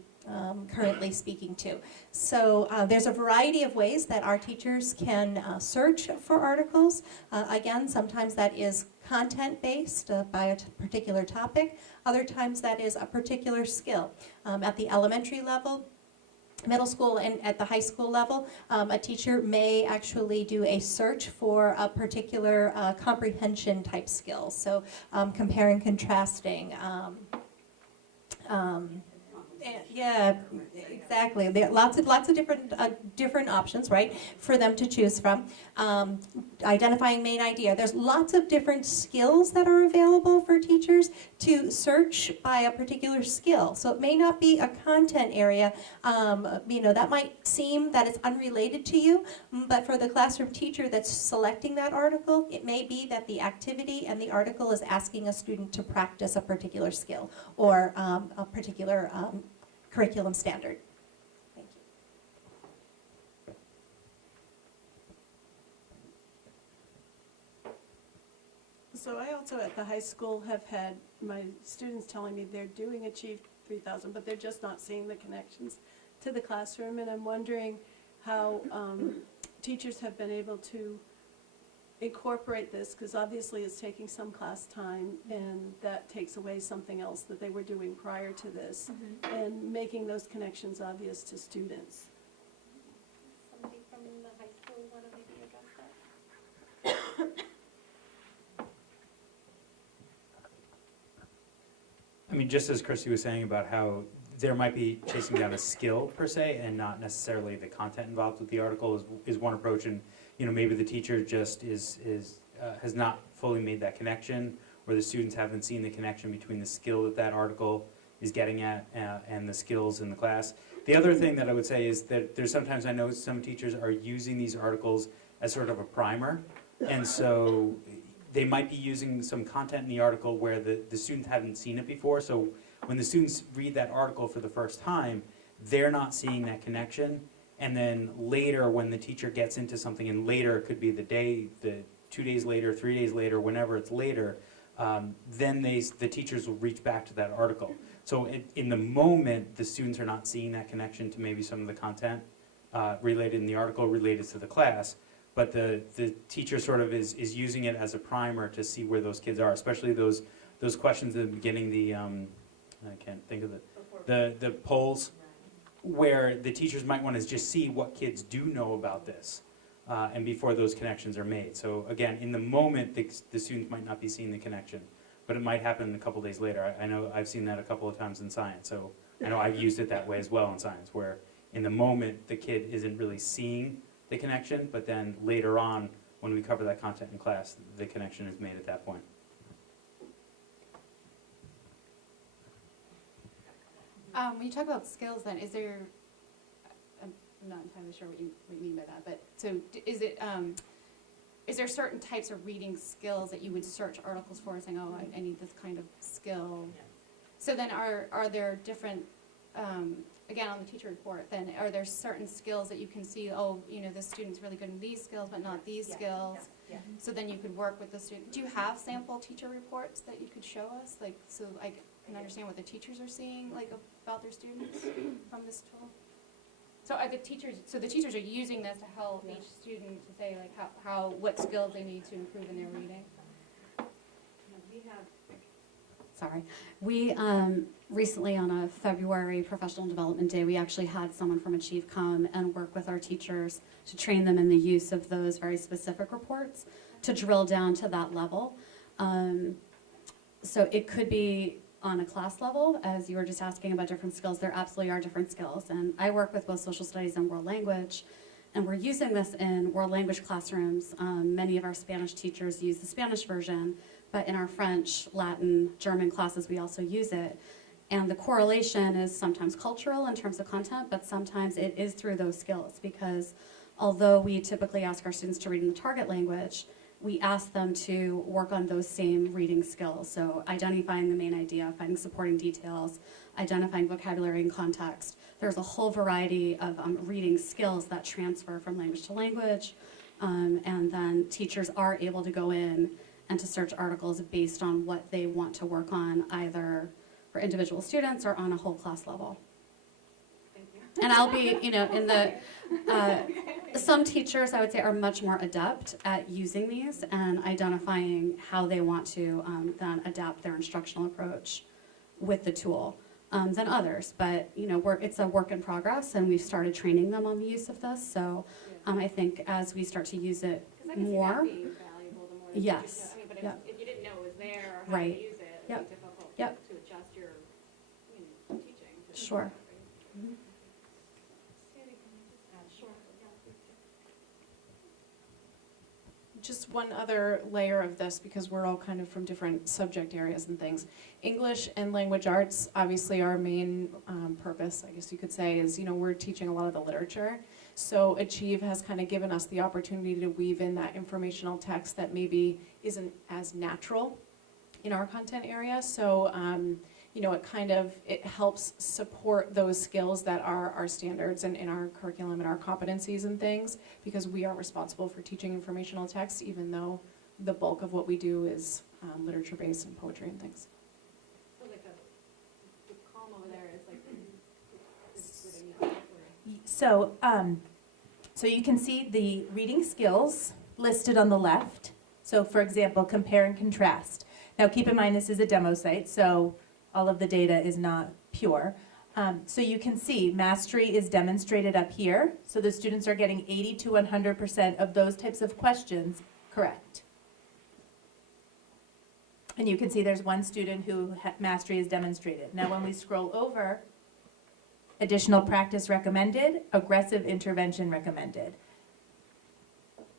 currently speaking to. So there's a variety of ways that our teachers can search for articles. Again, sometimes that is content-based by a particular topic. Other times that is a particular skill. At the elementary level, middle school, and at the high school level, a teacher may actually do a search for a particular comprehension type skill. So comparing, contrasting. Yeah, exactly. There are lots of different options, right, for them to choose from. Identifying main idea. There's lots of different skills that are available for teachers to search by a particular skill. So it may not be a content area. That might seem that it's unrelated to you, but for the classroom teacher that's selecting that article, it may be that the activity and the article is asking a student to practice a particular skill or a particular curriculum standard. Thank you. So I also at the high school have had my students telling me they're doing Achieve3000, but they're just not seeing the connections to the classroom, and I'm wondering how teachers have been able to incorporate this, because obviously it's taking some class time, and that takes away something else that they were doing prior to this, and making those connections obvious to students. Somebody from the high school want to maybe address that? I mean, just as Christy was saying about how there might be chasing down a skill per se and not necessarily the content involved with the article is one approach, and maybe the teacher just has not fully made that connection, or the students haven't seen the connection between the skill that article is getting at and the skills in the class. The other thing that I would say is that there's sometimes I know some teachers are using these articles as sort of a primer, and so they might be using some content in the article where the students haven't seen it before. So when the students read that article for the first time, they're not seeing that connection. And then later, when the teacher gets into something, and later it could be the 2 days later, 3 days later, whenever it's later, then the teachers will reach back to that article. So in the moment, the students are not seeing that connection to maybe some of the content related in the article, related to the class. But the teacher sort of is using it as a primer to see where those kids are, especially those questions at the beginning, I can't think of the polls, where the teachers might want to just see what kids do know about this, and before those connections are made. So again, in the moment, the students might not be seeing the connection, but it might happen a couple days later. I know I've seen that a couple of times in science, so I know I've used it that way as well in science, where in the moment, the kid isn't really seeing the connection, but then later on, when we cover that content in class, the connection is made at that point. When you talk about skills, then is there? I'm not entirely sure what you mean by that, but so is it? Is there certain types of reading skills that you would search articles for, saying, "Oh, I need this kind of skill"? Yeah. So then, are there different? Again, on the teacher report, then are there certain skills that you can see? Oh, this student's really good in these skills, but not these skills. Yeah. So then you could work with the student. Do you have sample teacher reports that you could show us, like so I can understand what the teachers are seeing, like about their students from this tool? So are the teachers are using this to help each student to say like what skills they need to improve in their reading. We recently on a February professional development day, we actually had someone from Achieve come and work with our teachers to train them in the use of those very specific reports to drill down to that level. So it could be on a class level, as you were just asking about different skills. There absolutely are different skills, and I work with both social studies and world language, and we're using this in world language classrooms. Many of our Spanish teachers use the Spanish version, but in our French, Latin, German classes, we also use it. And the correlation is sometimes cultural in terms of content, but sometimes it is through those skills, because although we typically ask our students to read in the target language, we ask them to work on those same reading skills. So identifying the main idea, finding supporting details, identifying vocabulary and context. There's a whole variety of reading skills that transfer from language to language, and then teachers are able to go in and to search articles based on what they want to work on, either for individual students or on a whole class level. Thank you. And I'll be, in the, some teachers I would say are much more adept at using these and identifying how they want to then adapt their instructional approach with the tool than others. But, it's a work in progress, and we've started training them on the use of this. So I think as we start to use it more, yes. But if you didn't know it was there or how Right. to use it, it'd Yep. be difficult Yep. to adjust your teaching. Sure. Mm-hmm. Just one other layer of this, because we're all kind of from different subject areas and things. English and language arts, obviously our main purpose, I guess you could say, is, we're teaching a lot of the literature. So Achieve has kind of given us the opportunity to weave in that informational text that maybe isn't as natural in our content area. So, it helps support those skills that are our standards and in our curriculum and our competencies and things, because we are responsible for teaching informational text, even though the bulk of what we do is literature-based and poetry and things. So like the column over there is like, this is what I need. So you can see the reading skills listed on the left. So for example, compare and contrast. Now keep in mind this is a demo site, so all of the data is not pure. So you can see mastery is demonstrated up here. So the students are getting 80 to 100% of those types of questions correct. And you can see there's one student who mastery is demonstrated. Now when we scroll over, additional practice recommended, aggressive intervention recommended.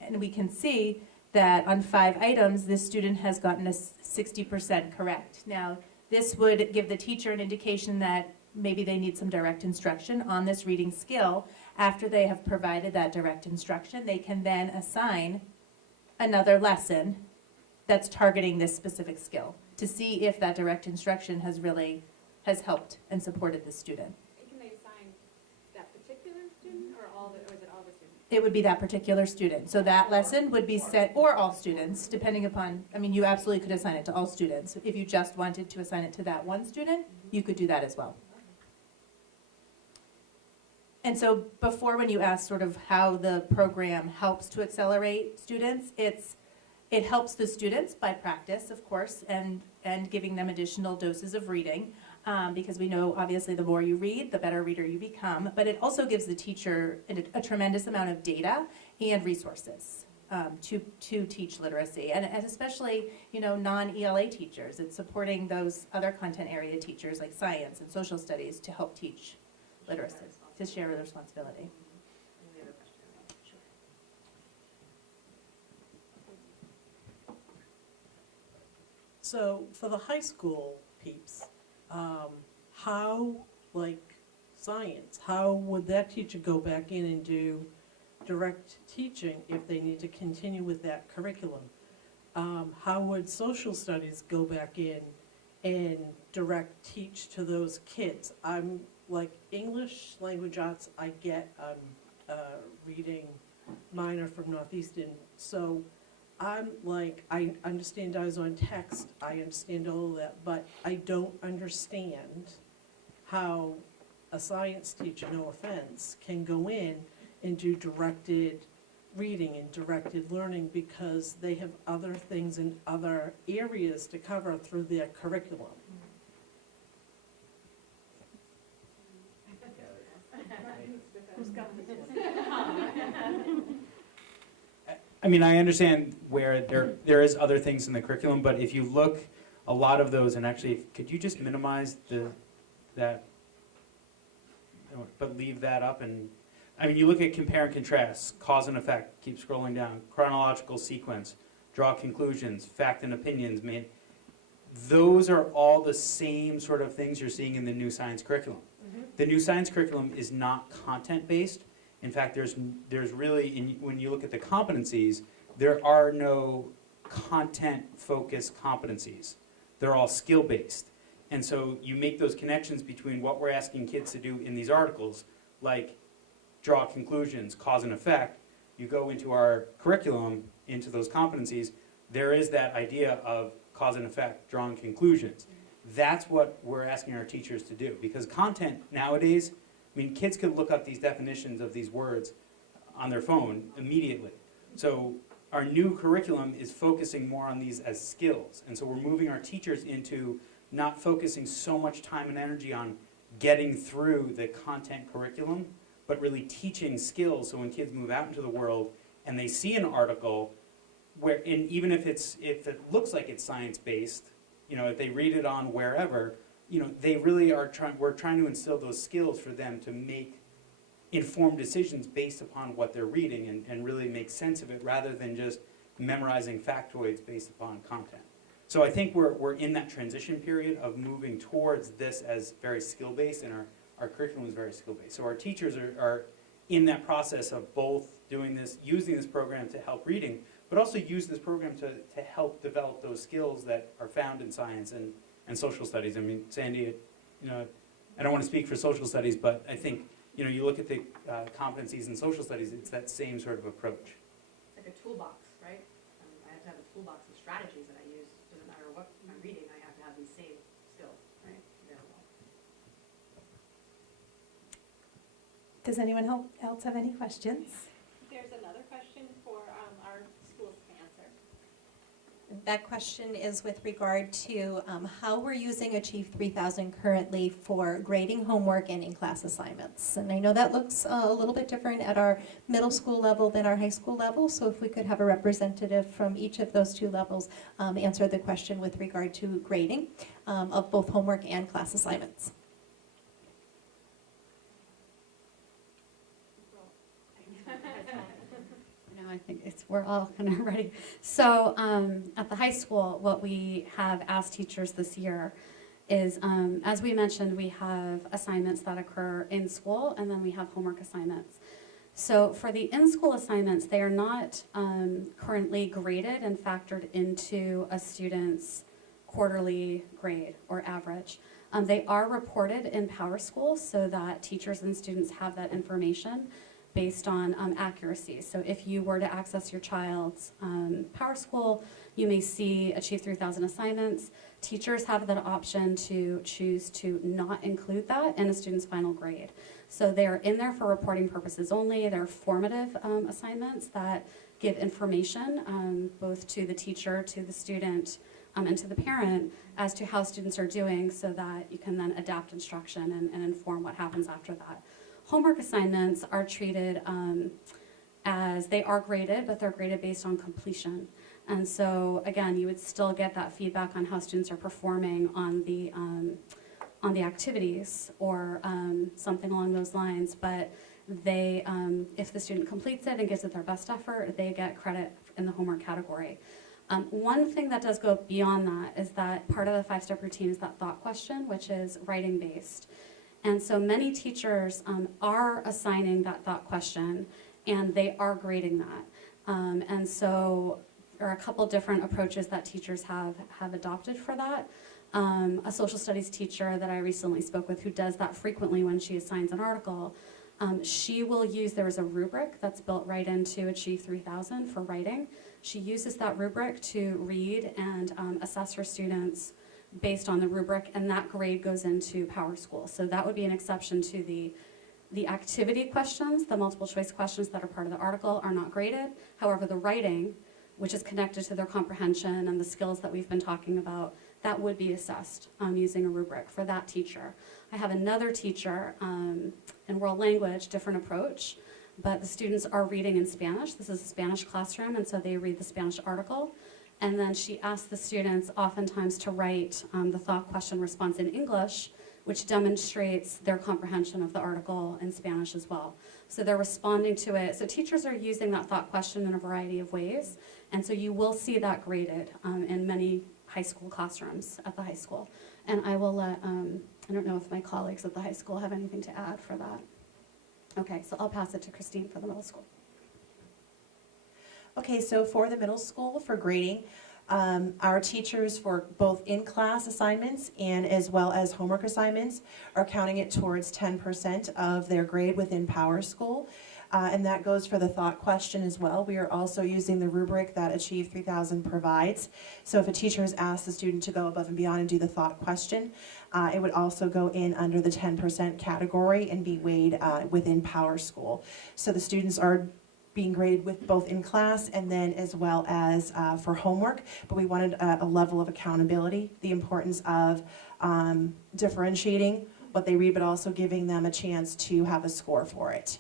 And we can see that on 5 items, this student has gotten a 60% correct. Now, This would give the teacher an indication that maybe they need some direct instruction on this reading skill. After they have provided that direct instruction, they can then assign another lesson that's targeting this specific skill to see if that direct instruction has helped and supported the student. Can they assign that particular student or or is it all the students? It would be that particular student. So that lesson would be set, or all students, depending upon, I mean, you absolutely could assign it to all students. If you just wanted to assign it to that one student, you could do that as well. And so before, when you asked sort of how the program helps to accelerate students, it helps the students by practice, of course, and giving them additional doses of reading, because we know obviously the more you read, the better reader you become. But it also gives the teacher a tremendous amount of data and resources to teach literacy, and especially non-ELA teachers. It's supporting those other content area teachers like science and social studies to help teach literacy, to share the responsibility. So for the high school peeps, how, like science, how would that teacher go back in and do direct teaching if they need to continue with that curriculum? How would social studies go back in and direct teach to those kids? I'm like English, language arts, I get, I'm reading minor from Northeastern, so I'm like, I understand eyes on text, I understand all of that, but I don't understand how a science teacher, no offense, can go in and do directed reading and directed learning because they have other things in other areas to cover through their curriculum. Who's got this one? I mean, I understand where there is other things in the curriculum, but if you look, a lot of those, and actually, could you just minimize that, but leave that up? And I mean, you look at compare and contrast, cause and effect, keep scrolling down, chronological sequence, draw conclusions, fact and opinions made. Those are all the same sort of things you're seeing in the new science curriculum. The new science curriculum is not content-based. In fact, there's really, when you look at the competencies, there are no content-focused competencies. They're all skill-based. And so you make those connections between what we're asking kids to do in these articles, like draw conclusions, cause and effect. You go into our curriculum, into those competencies, there is that idea of cause and effect, drawing conclusions. That's what we're asking our teachers to do, because content nowadays, I mean, kids could look up these definitions of these words on their phone immediately. So our new curriculum is focusing more on these as skills. And so we're moving our teachers into not focusing so much time and energy on getting through the content curriculum, but really teaching skills. So when kids move out into the world and they see an article, where, and even if it looks like it's science-based, if they read it on wherever, they really are we're trying to instill those skills for them to make informed decisions based upon what they're reading and really make sense of it rather than just memorizing factoids based upon content. So I think we're in that transition period of moving towards this as very skill-based, and our curriculum is very skill-based. So our teachers are in that process of both doing this, using this program to help reading, but also use this program to help develop those skills that are found in science and social studies. I mean, Sandy, I don't want to speak for social studies, but I think, you look at the competencies in social studies, it's that same sort of approach. It's like a toolbox, right? I have to have a toolbox of strategies that I use. Doesn't matter what I'm reading, I have to have these same skills, right? Available. Does anyone else have any questions? There's another question for our schools to answer. That question is with regard to how we're using Achieve3000 currently for grading homework and in-class assignments. And I know that looks a little bit different at our middle school level than our high school level, so if we could have a representative from each of those two levels answer the question with regard to grading of both homework and class assignments. I think we're all kind of ready. So at the high school, what we have asked teachers this year is, as we mentioned, we have assignments that occur in school, and then we have homework assignments. So for the in-school assignments, they are not currently graded and factored into a student's quarterly grade or average. They are reported in PowerSchool so that teachers and students have that information based on accuracy. So if you were to access your child's PowerSchool, you may see Achieve3000 assignments. Teachers have that option to choose to not include that in a student's final grade. So they're in there for reporting purposes only. They're formative assignments that give information both to the teacher, to the student, and to the parent as to how students are doing so that you can then adapt instruction and inform what happens after that. Homework assignments are treated as they are graded, but they're graded based on completion. And so, again, you would still get that feedback on how students are performing on the activities or something along those lines. But they, if the student completes it and gives it their best effort, they get credit in the homework category. One thing that does go beyond that is that part of the 5-step routine is that thought question, which is writing based. And so many teachers are assigning that thought question, and they are grading that. And so there are a couple different approaches that teachers have adopted for that. A social studies teacher that I recently spoke with who does that frequently when she assigns an article, she will use, there is a rubric that's built right into Achieve3000 for writing. She uses that rubric to read and assess her students based on the rubric, and that grade goes into PowerSchool. So that would be an exception to the activity questions. The multiple choice questions that are part of the article are not graded. However, the writing, which is connected to their comprehension and the skills that we've been talking about, that would be assessed using a rubric for that teacher. I have another teacher in world language, different approach, but the students are reading in Spanish. This is a Spanish classroom, and so they read the Spanish article. And then she asks the students oftentimes to write the thought question response in English, which demonstrates their comprehension of the article in Spanish as well. So they're responding to it. So teachers are using that thought question in a variety of ways. And so you will see that graded in many high school classrooms at the high school. And I will let, I don't know if my colleagues at the high school have anything to add for that. Okay, so I'll pass it to Christine for the middle school. Okay, so for the middle school, for grading, our teachers for both in-class assignments and as well as homework assignments are counting it towards 10% of their grade within PowerSchool. And that goes for the thought question as well. We are also using the rubric that Achieve3000 provides. So if a teacher has asked the student to go above and beyond and do the thought question, it would also go in under the 10% category and be weighed within PowerSchool. So the students are being graded with both in class and then as well as for homework, but we wanted a level of accountability, the importance of differentiating what they read, but also giving them a chance to have a score for it.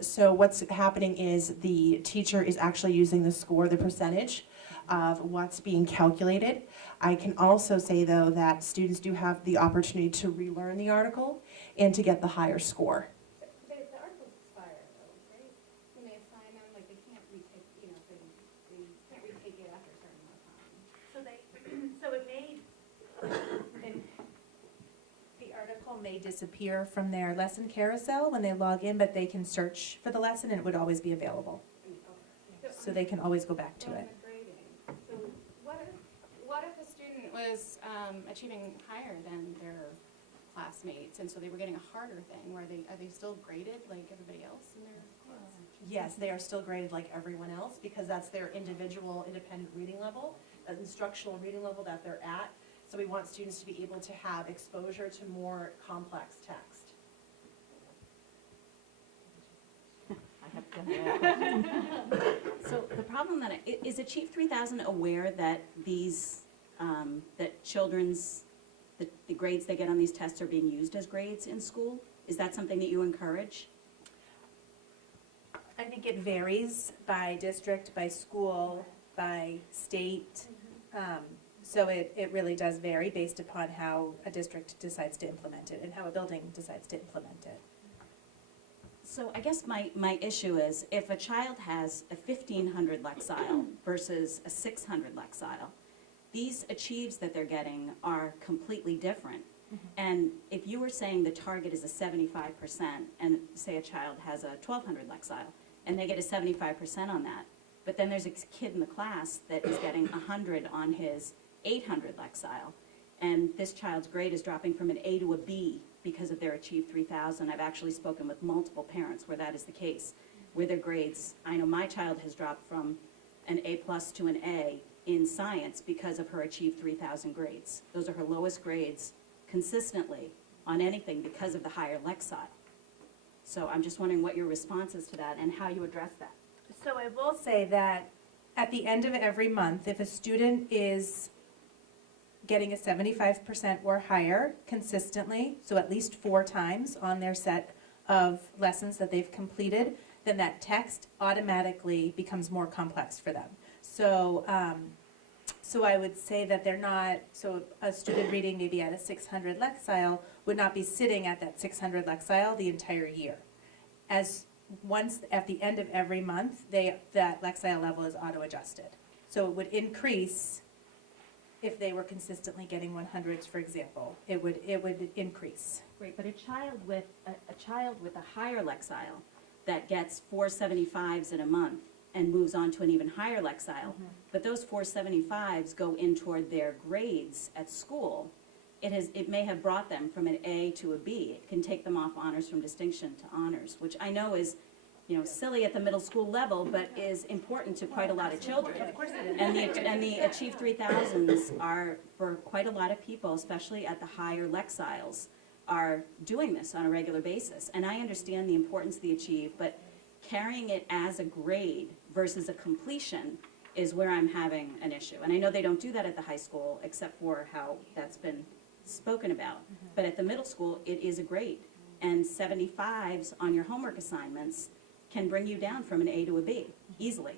So what's happening is the teacher is actually using the score, the percentage of what's being calculated. I can also say, though, that students do have the opportunity to relearn the article and to get the higher score. The articles expire, though, right? When they assign them, like, they can't retake, you know, they can't retake it after a certain amount of time. So it may, the article may disappear from their lesson carousel when they log in, but they can search for the lesson and it would always be available. So they can always go back to it. So what if a student was achieving higher than their classmates, and so they were getting a harder thing? Are they still graded like everybody else in their class? Yes, they are still graded like everyone else because that's their individual independent reading level, instructional reading level that they're at. So we want students to be able to have exposure to more complex text. So the problem that, is Achieve3000 aware that these, that children's, the grades they get on these tests are being used as grades in school? Is that something that you encourage? I think it varies by district, by school, by state. So it really does vary based upon how a district decides to implement it and how a building decides to implement it. So I guess my issue is if a child has a 1500 Lexile versus a 600 Lexile, these achieves that they're getting are completely different. And if you were saying the target is a 75%, and say a child has a 1200 Lexile, and they get a 75% on that, but then there's a kid in the class that is getting 100 on his 800 Lexile, and this child's grade is dropping from an A to a B because of their Achieve3000. I've actually spoken with multiple parents where that is the case, where their grades, I know my child has dropped from an A+ to an A in science because of her Achieve3000 grades. Those are her lowest grades consistently on anything because of the higher Lexile. So I'm just wondering what your response is to that and how you address that. So I will say that at the end of every month, if a student is getting a 75% or higher consistently, so at least 4 times on their set of lessons that they've completed, then that text automatically becomes more complex for them. So, so I would say that they're not, so a student reading maybe at a 600 Lexile would not be sitting at that 600 Lexile the entire year. As once at the end of every month, that Lexile level is auto-adjusted. So it would increase if they were consistently getting 100s, for example. It would increase. Great, but a child with a higher Lexile that gets 475s in a month and moves on to an even higher Lexile, but those 475s go in toward their grades at school, it may have brought them from an A to a B. It can take them off honors from distinction to honors, which I know is, silly at the middle school level, but is important to quite a lot of children. And the Achieve3000s are, for quite a lot of people, especially at the higher Lexiles, are doing this on a regular basis. And I understand the importance of the Achieve, but carrying it as a grade versus a completion is where I'm having an issue. And I know they don't do that at the high school, except for how that's been spoken about. But at the middle school, it is a grade. And 75s on your homework assignments can bring you down from an A to a B, easily.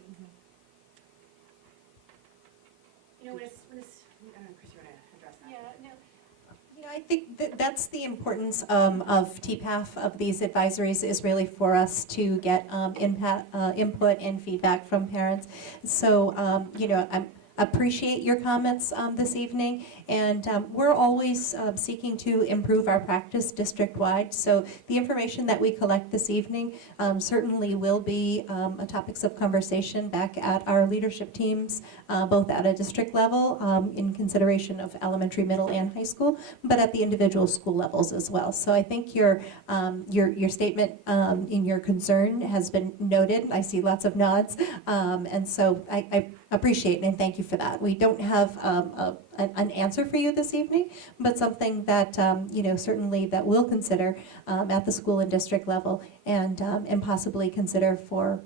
Chris, you want to address that? Yeah, no. I think that's the importance of TPAF, of these advisories, is really for us to get input and feedback from parents. So, I appreciate your comments this evening, and we're always seeking to improve our practice district-wide. So the information that we collect this evening certainly will be topics of conversation back at our leadership teams, both at a district level in consideration of elementary, middle, and high school, but at the individual school levels as well. So I think your statement in your concern has been noted. I see lots of nods, and so I appreciate and thank you for that. We don't have an answer for you this evening, but something that certainly that we'll consider at the school and district level, and possibly consider for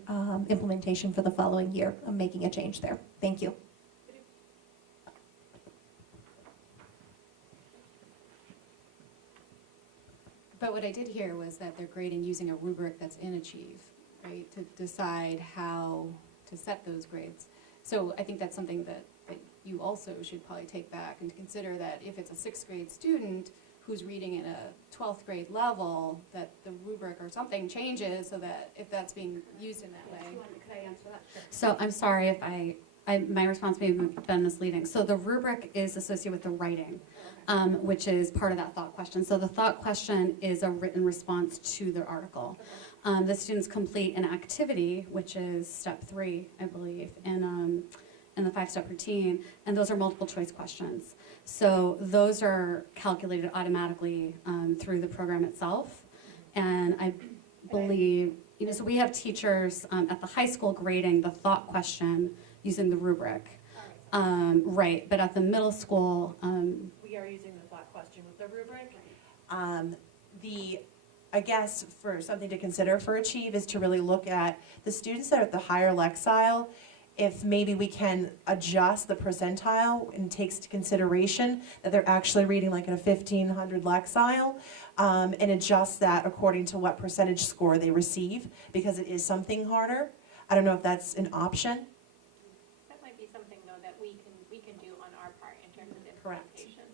implementation for the following year, making a change there. Thank you. But what I did hear was that they're grading using a rubric that's in Achieve, right, to decide how to set those grades. So I think that's something that you also should probably take back and consider, that if it's a 6th grade student who's reading at a 12th grade level, that the rubric or something changes so that if that's being used in that way. Could I answer that? So I'm sorry if my response may have been misleading. So the rubric is associated with the writing, which is part of that thought question. So the thought question is a written response to the article. The students complete an activity, which is step 3, I believe, in the 5-step routine, and those are multiple choice questions. So those are calculated automatically through the program itself. And I believe, so we have teachers at the high school grading the thought question using the rubric. Right, but at the middle school, we are using the thought question with the rubric. I guess for something to consider for Achieve is to really look at the students that are at the higher Lexile, if maybe we can adjust the percentile and takes into consideration that they're actually reading like at a 1500 Lexile, and adjust that according to what percentage score they receive, because it is something harder. I don't know if that's an option. That might be something, though, that we can do on our part in terms of implementation.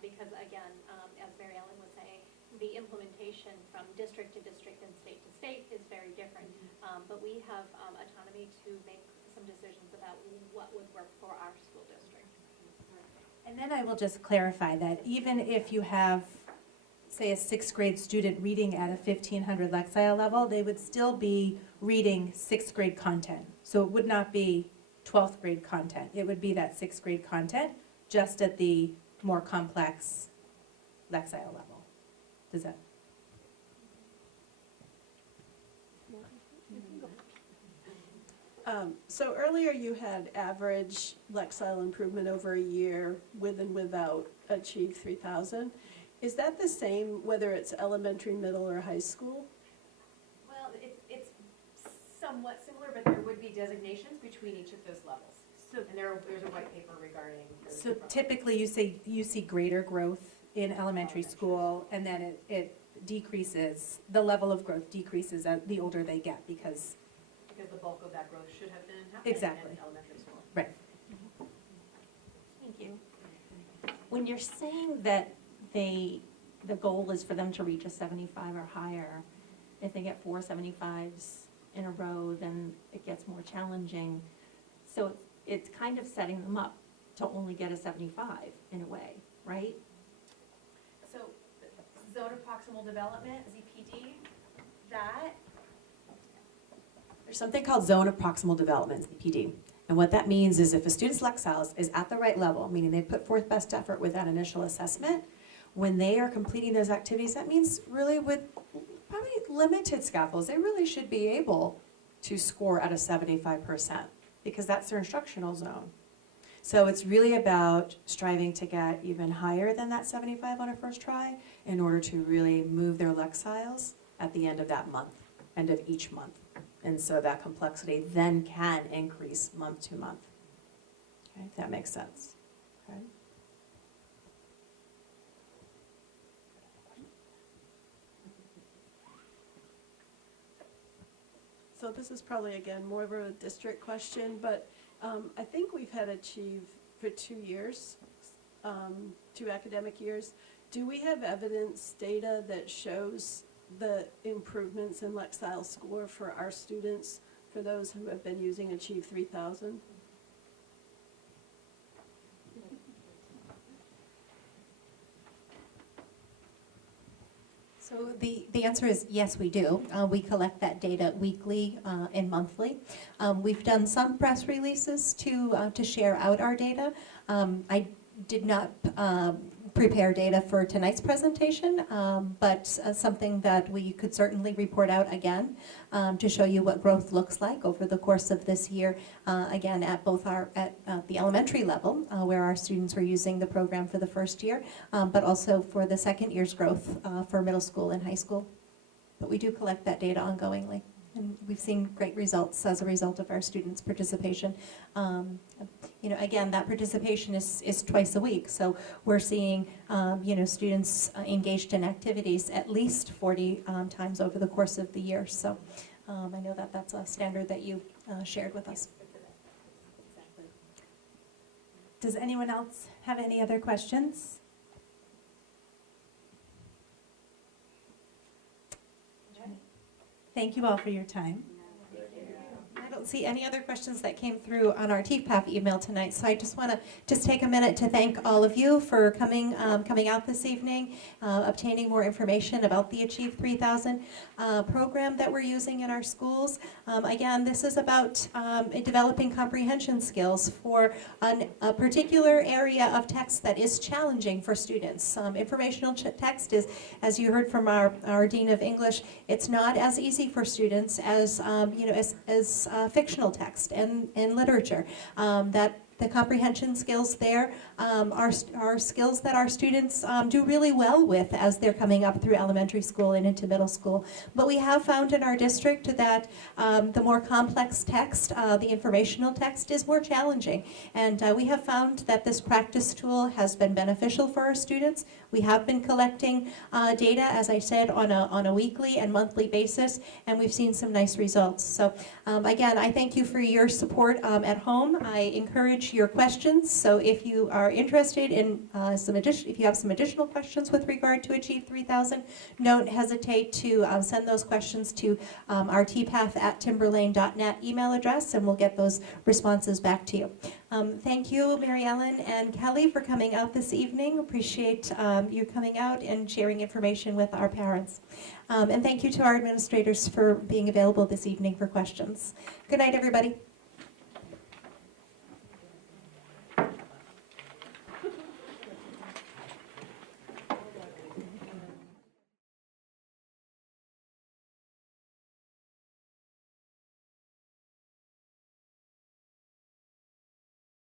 Because again, as Mary Ellen was saying, the implementation from district to district and state to state different. But we have autonomy to make some decisions about what would work for our school district. And then I will just clarify that even if you have, say, a sixth grade student reading at a 1500 Lexile level, they would still be reading sixth grade content. So it would not be 12th grade content. It would be that sixth grade content, just at the more complex Lexile level. Does that? So earlier you had average Lexile improvement over a year with and without Achieve 3000. Is that the same whether it's elementary, middle, or high school? Well, it's somewhat similar, but there would be designations between each of those levels. And there's a white paper regarding those So different typically you see greater growth in elementary school, and then it decreases, the level of growth decreases the older they get because the bulk of that growth should have been happening Exactly. in elementary school. Right. Thank you. When you're saying that the goal is for them to reach a 75 or higher, if they get 4 75s in a row, then it gets more challenging. So it's kind of setting them up to only get a 75 in a way, right? So zone of proximal development, ZPD, that There's something called zone of proximal development, ZPD. And what that means is if a student's Lexile is at the right level, meaning they put forth best effort with that initial assessment, when they are completing those activities, that means really with probably limited scaffolds, they really should be able to score at a 75% because that's their instructional zone. So it's really about striving to get even higher than that 75 on a first try in order to really move their Lexiles at the end of that month, end of each month. And so that complexity then can increase month to month. Okay, if that makes sense. Okay. So this is probably, again, more of a district question, but I think we've had Achieve for 2 years, 2 academic years. Do we have evidence, data that shows the improvements in Lexile score for our students, for those who have been using Achieve 3000? So the answer is yes, we do. We collect that data weekly and monthly. We've done some press releases to share out our data. I did not prepare data for tonight's presentation, but something that we could certainly report out again to show you what growth looks like over the course of this year, again at both at the elementary level, where our students were using the program for the first year, but also for the second year's growth for middle school and high school. But we do collect that data ongoingly. And we've seen great results as a result of our students' participation. Again, that participation is twice a week, so we're seeing, students engaged in activities at least 40 times over the course of the year. So I know that that's a standard that you shared with us. Does anyone else have any other questions? Thank you all for your time. I don't see any other questions that came through on our TPAF email tonight, so I just want to take a minute to thank all of you for coming out this evening, obtaining more information about the Achieve 3000 program that we're using in our schools. Again, this is about developing comprehension skills for a particular area of text that is challenging for students. Informational text is, as you heard from our Dean of English, it's not as easy for students as fictional text and literature. That the comprehension skills there are skills that our students do really well with as they're coming up through elementary school and into middle school. But we have found in our district that the more complex text, the informational text, is more challenging. And we have found that this practice tool has been beneficial for our students. We have been collecting data, as I said, on a weekly and monthly basis, and we've seen some nice results. So again, I thank you for your support at home. I encourage encourage your questions. So if you are interested in if you have some additional questions with regard to Achieve 3000, don't hesitate to send those questions to our tpaf@timberlane.net email address, and we'll get those responses back to you. Thank you, Mary Ellen and Kelly, for coming out this evening. Appreciate you coming out and sharing information with our parents. And thank you to our administrators for being available this evening for questions. Good night, everybody.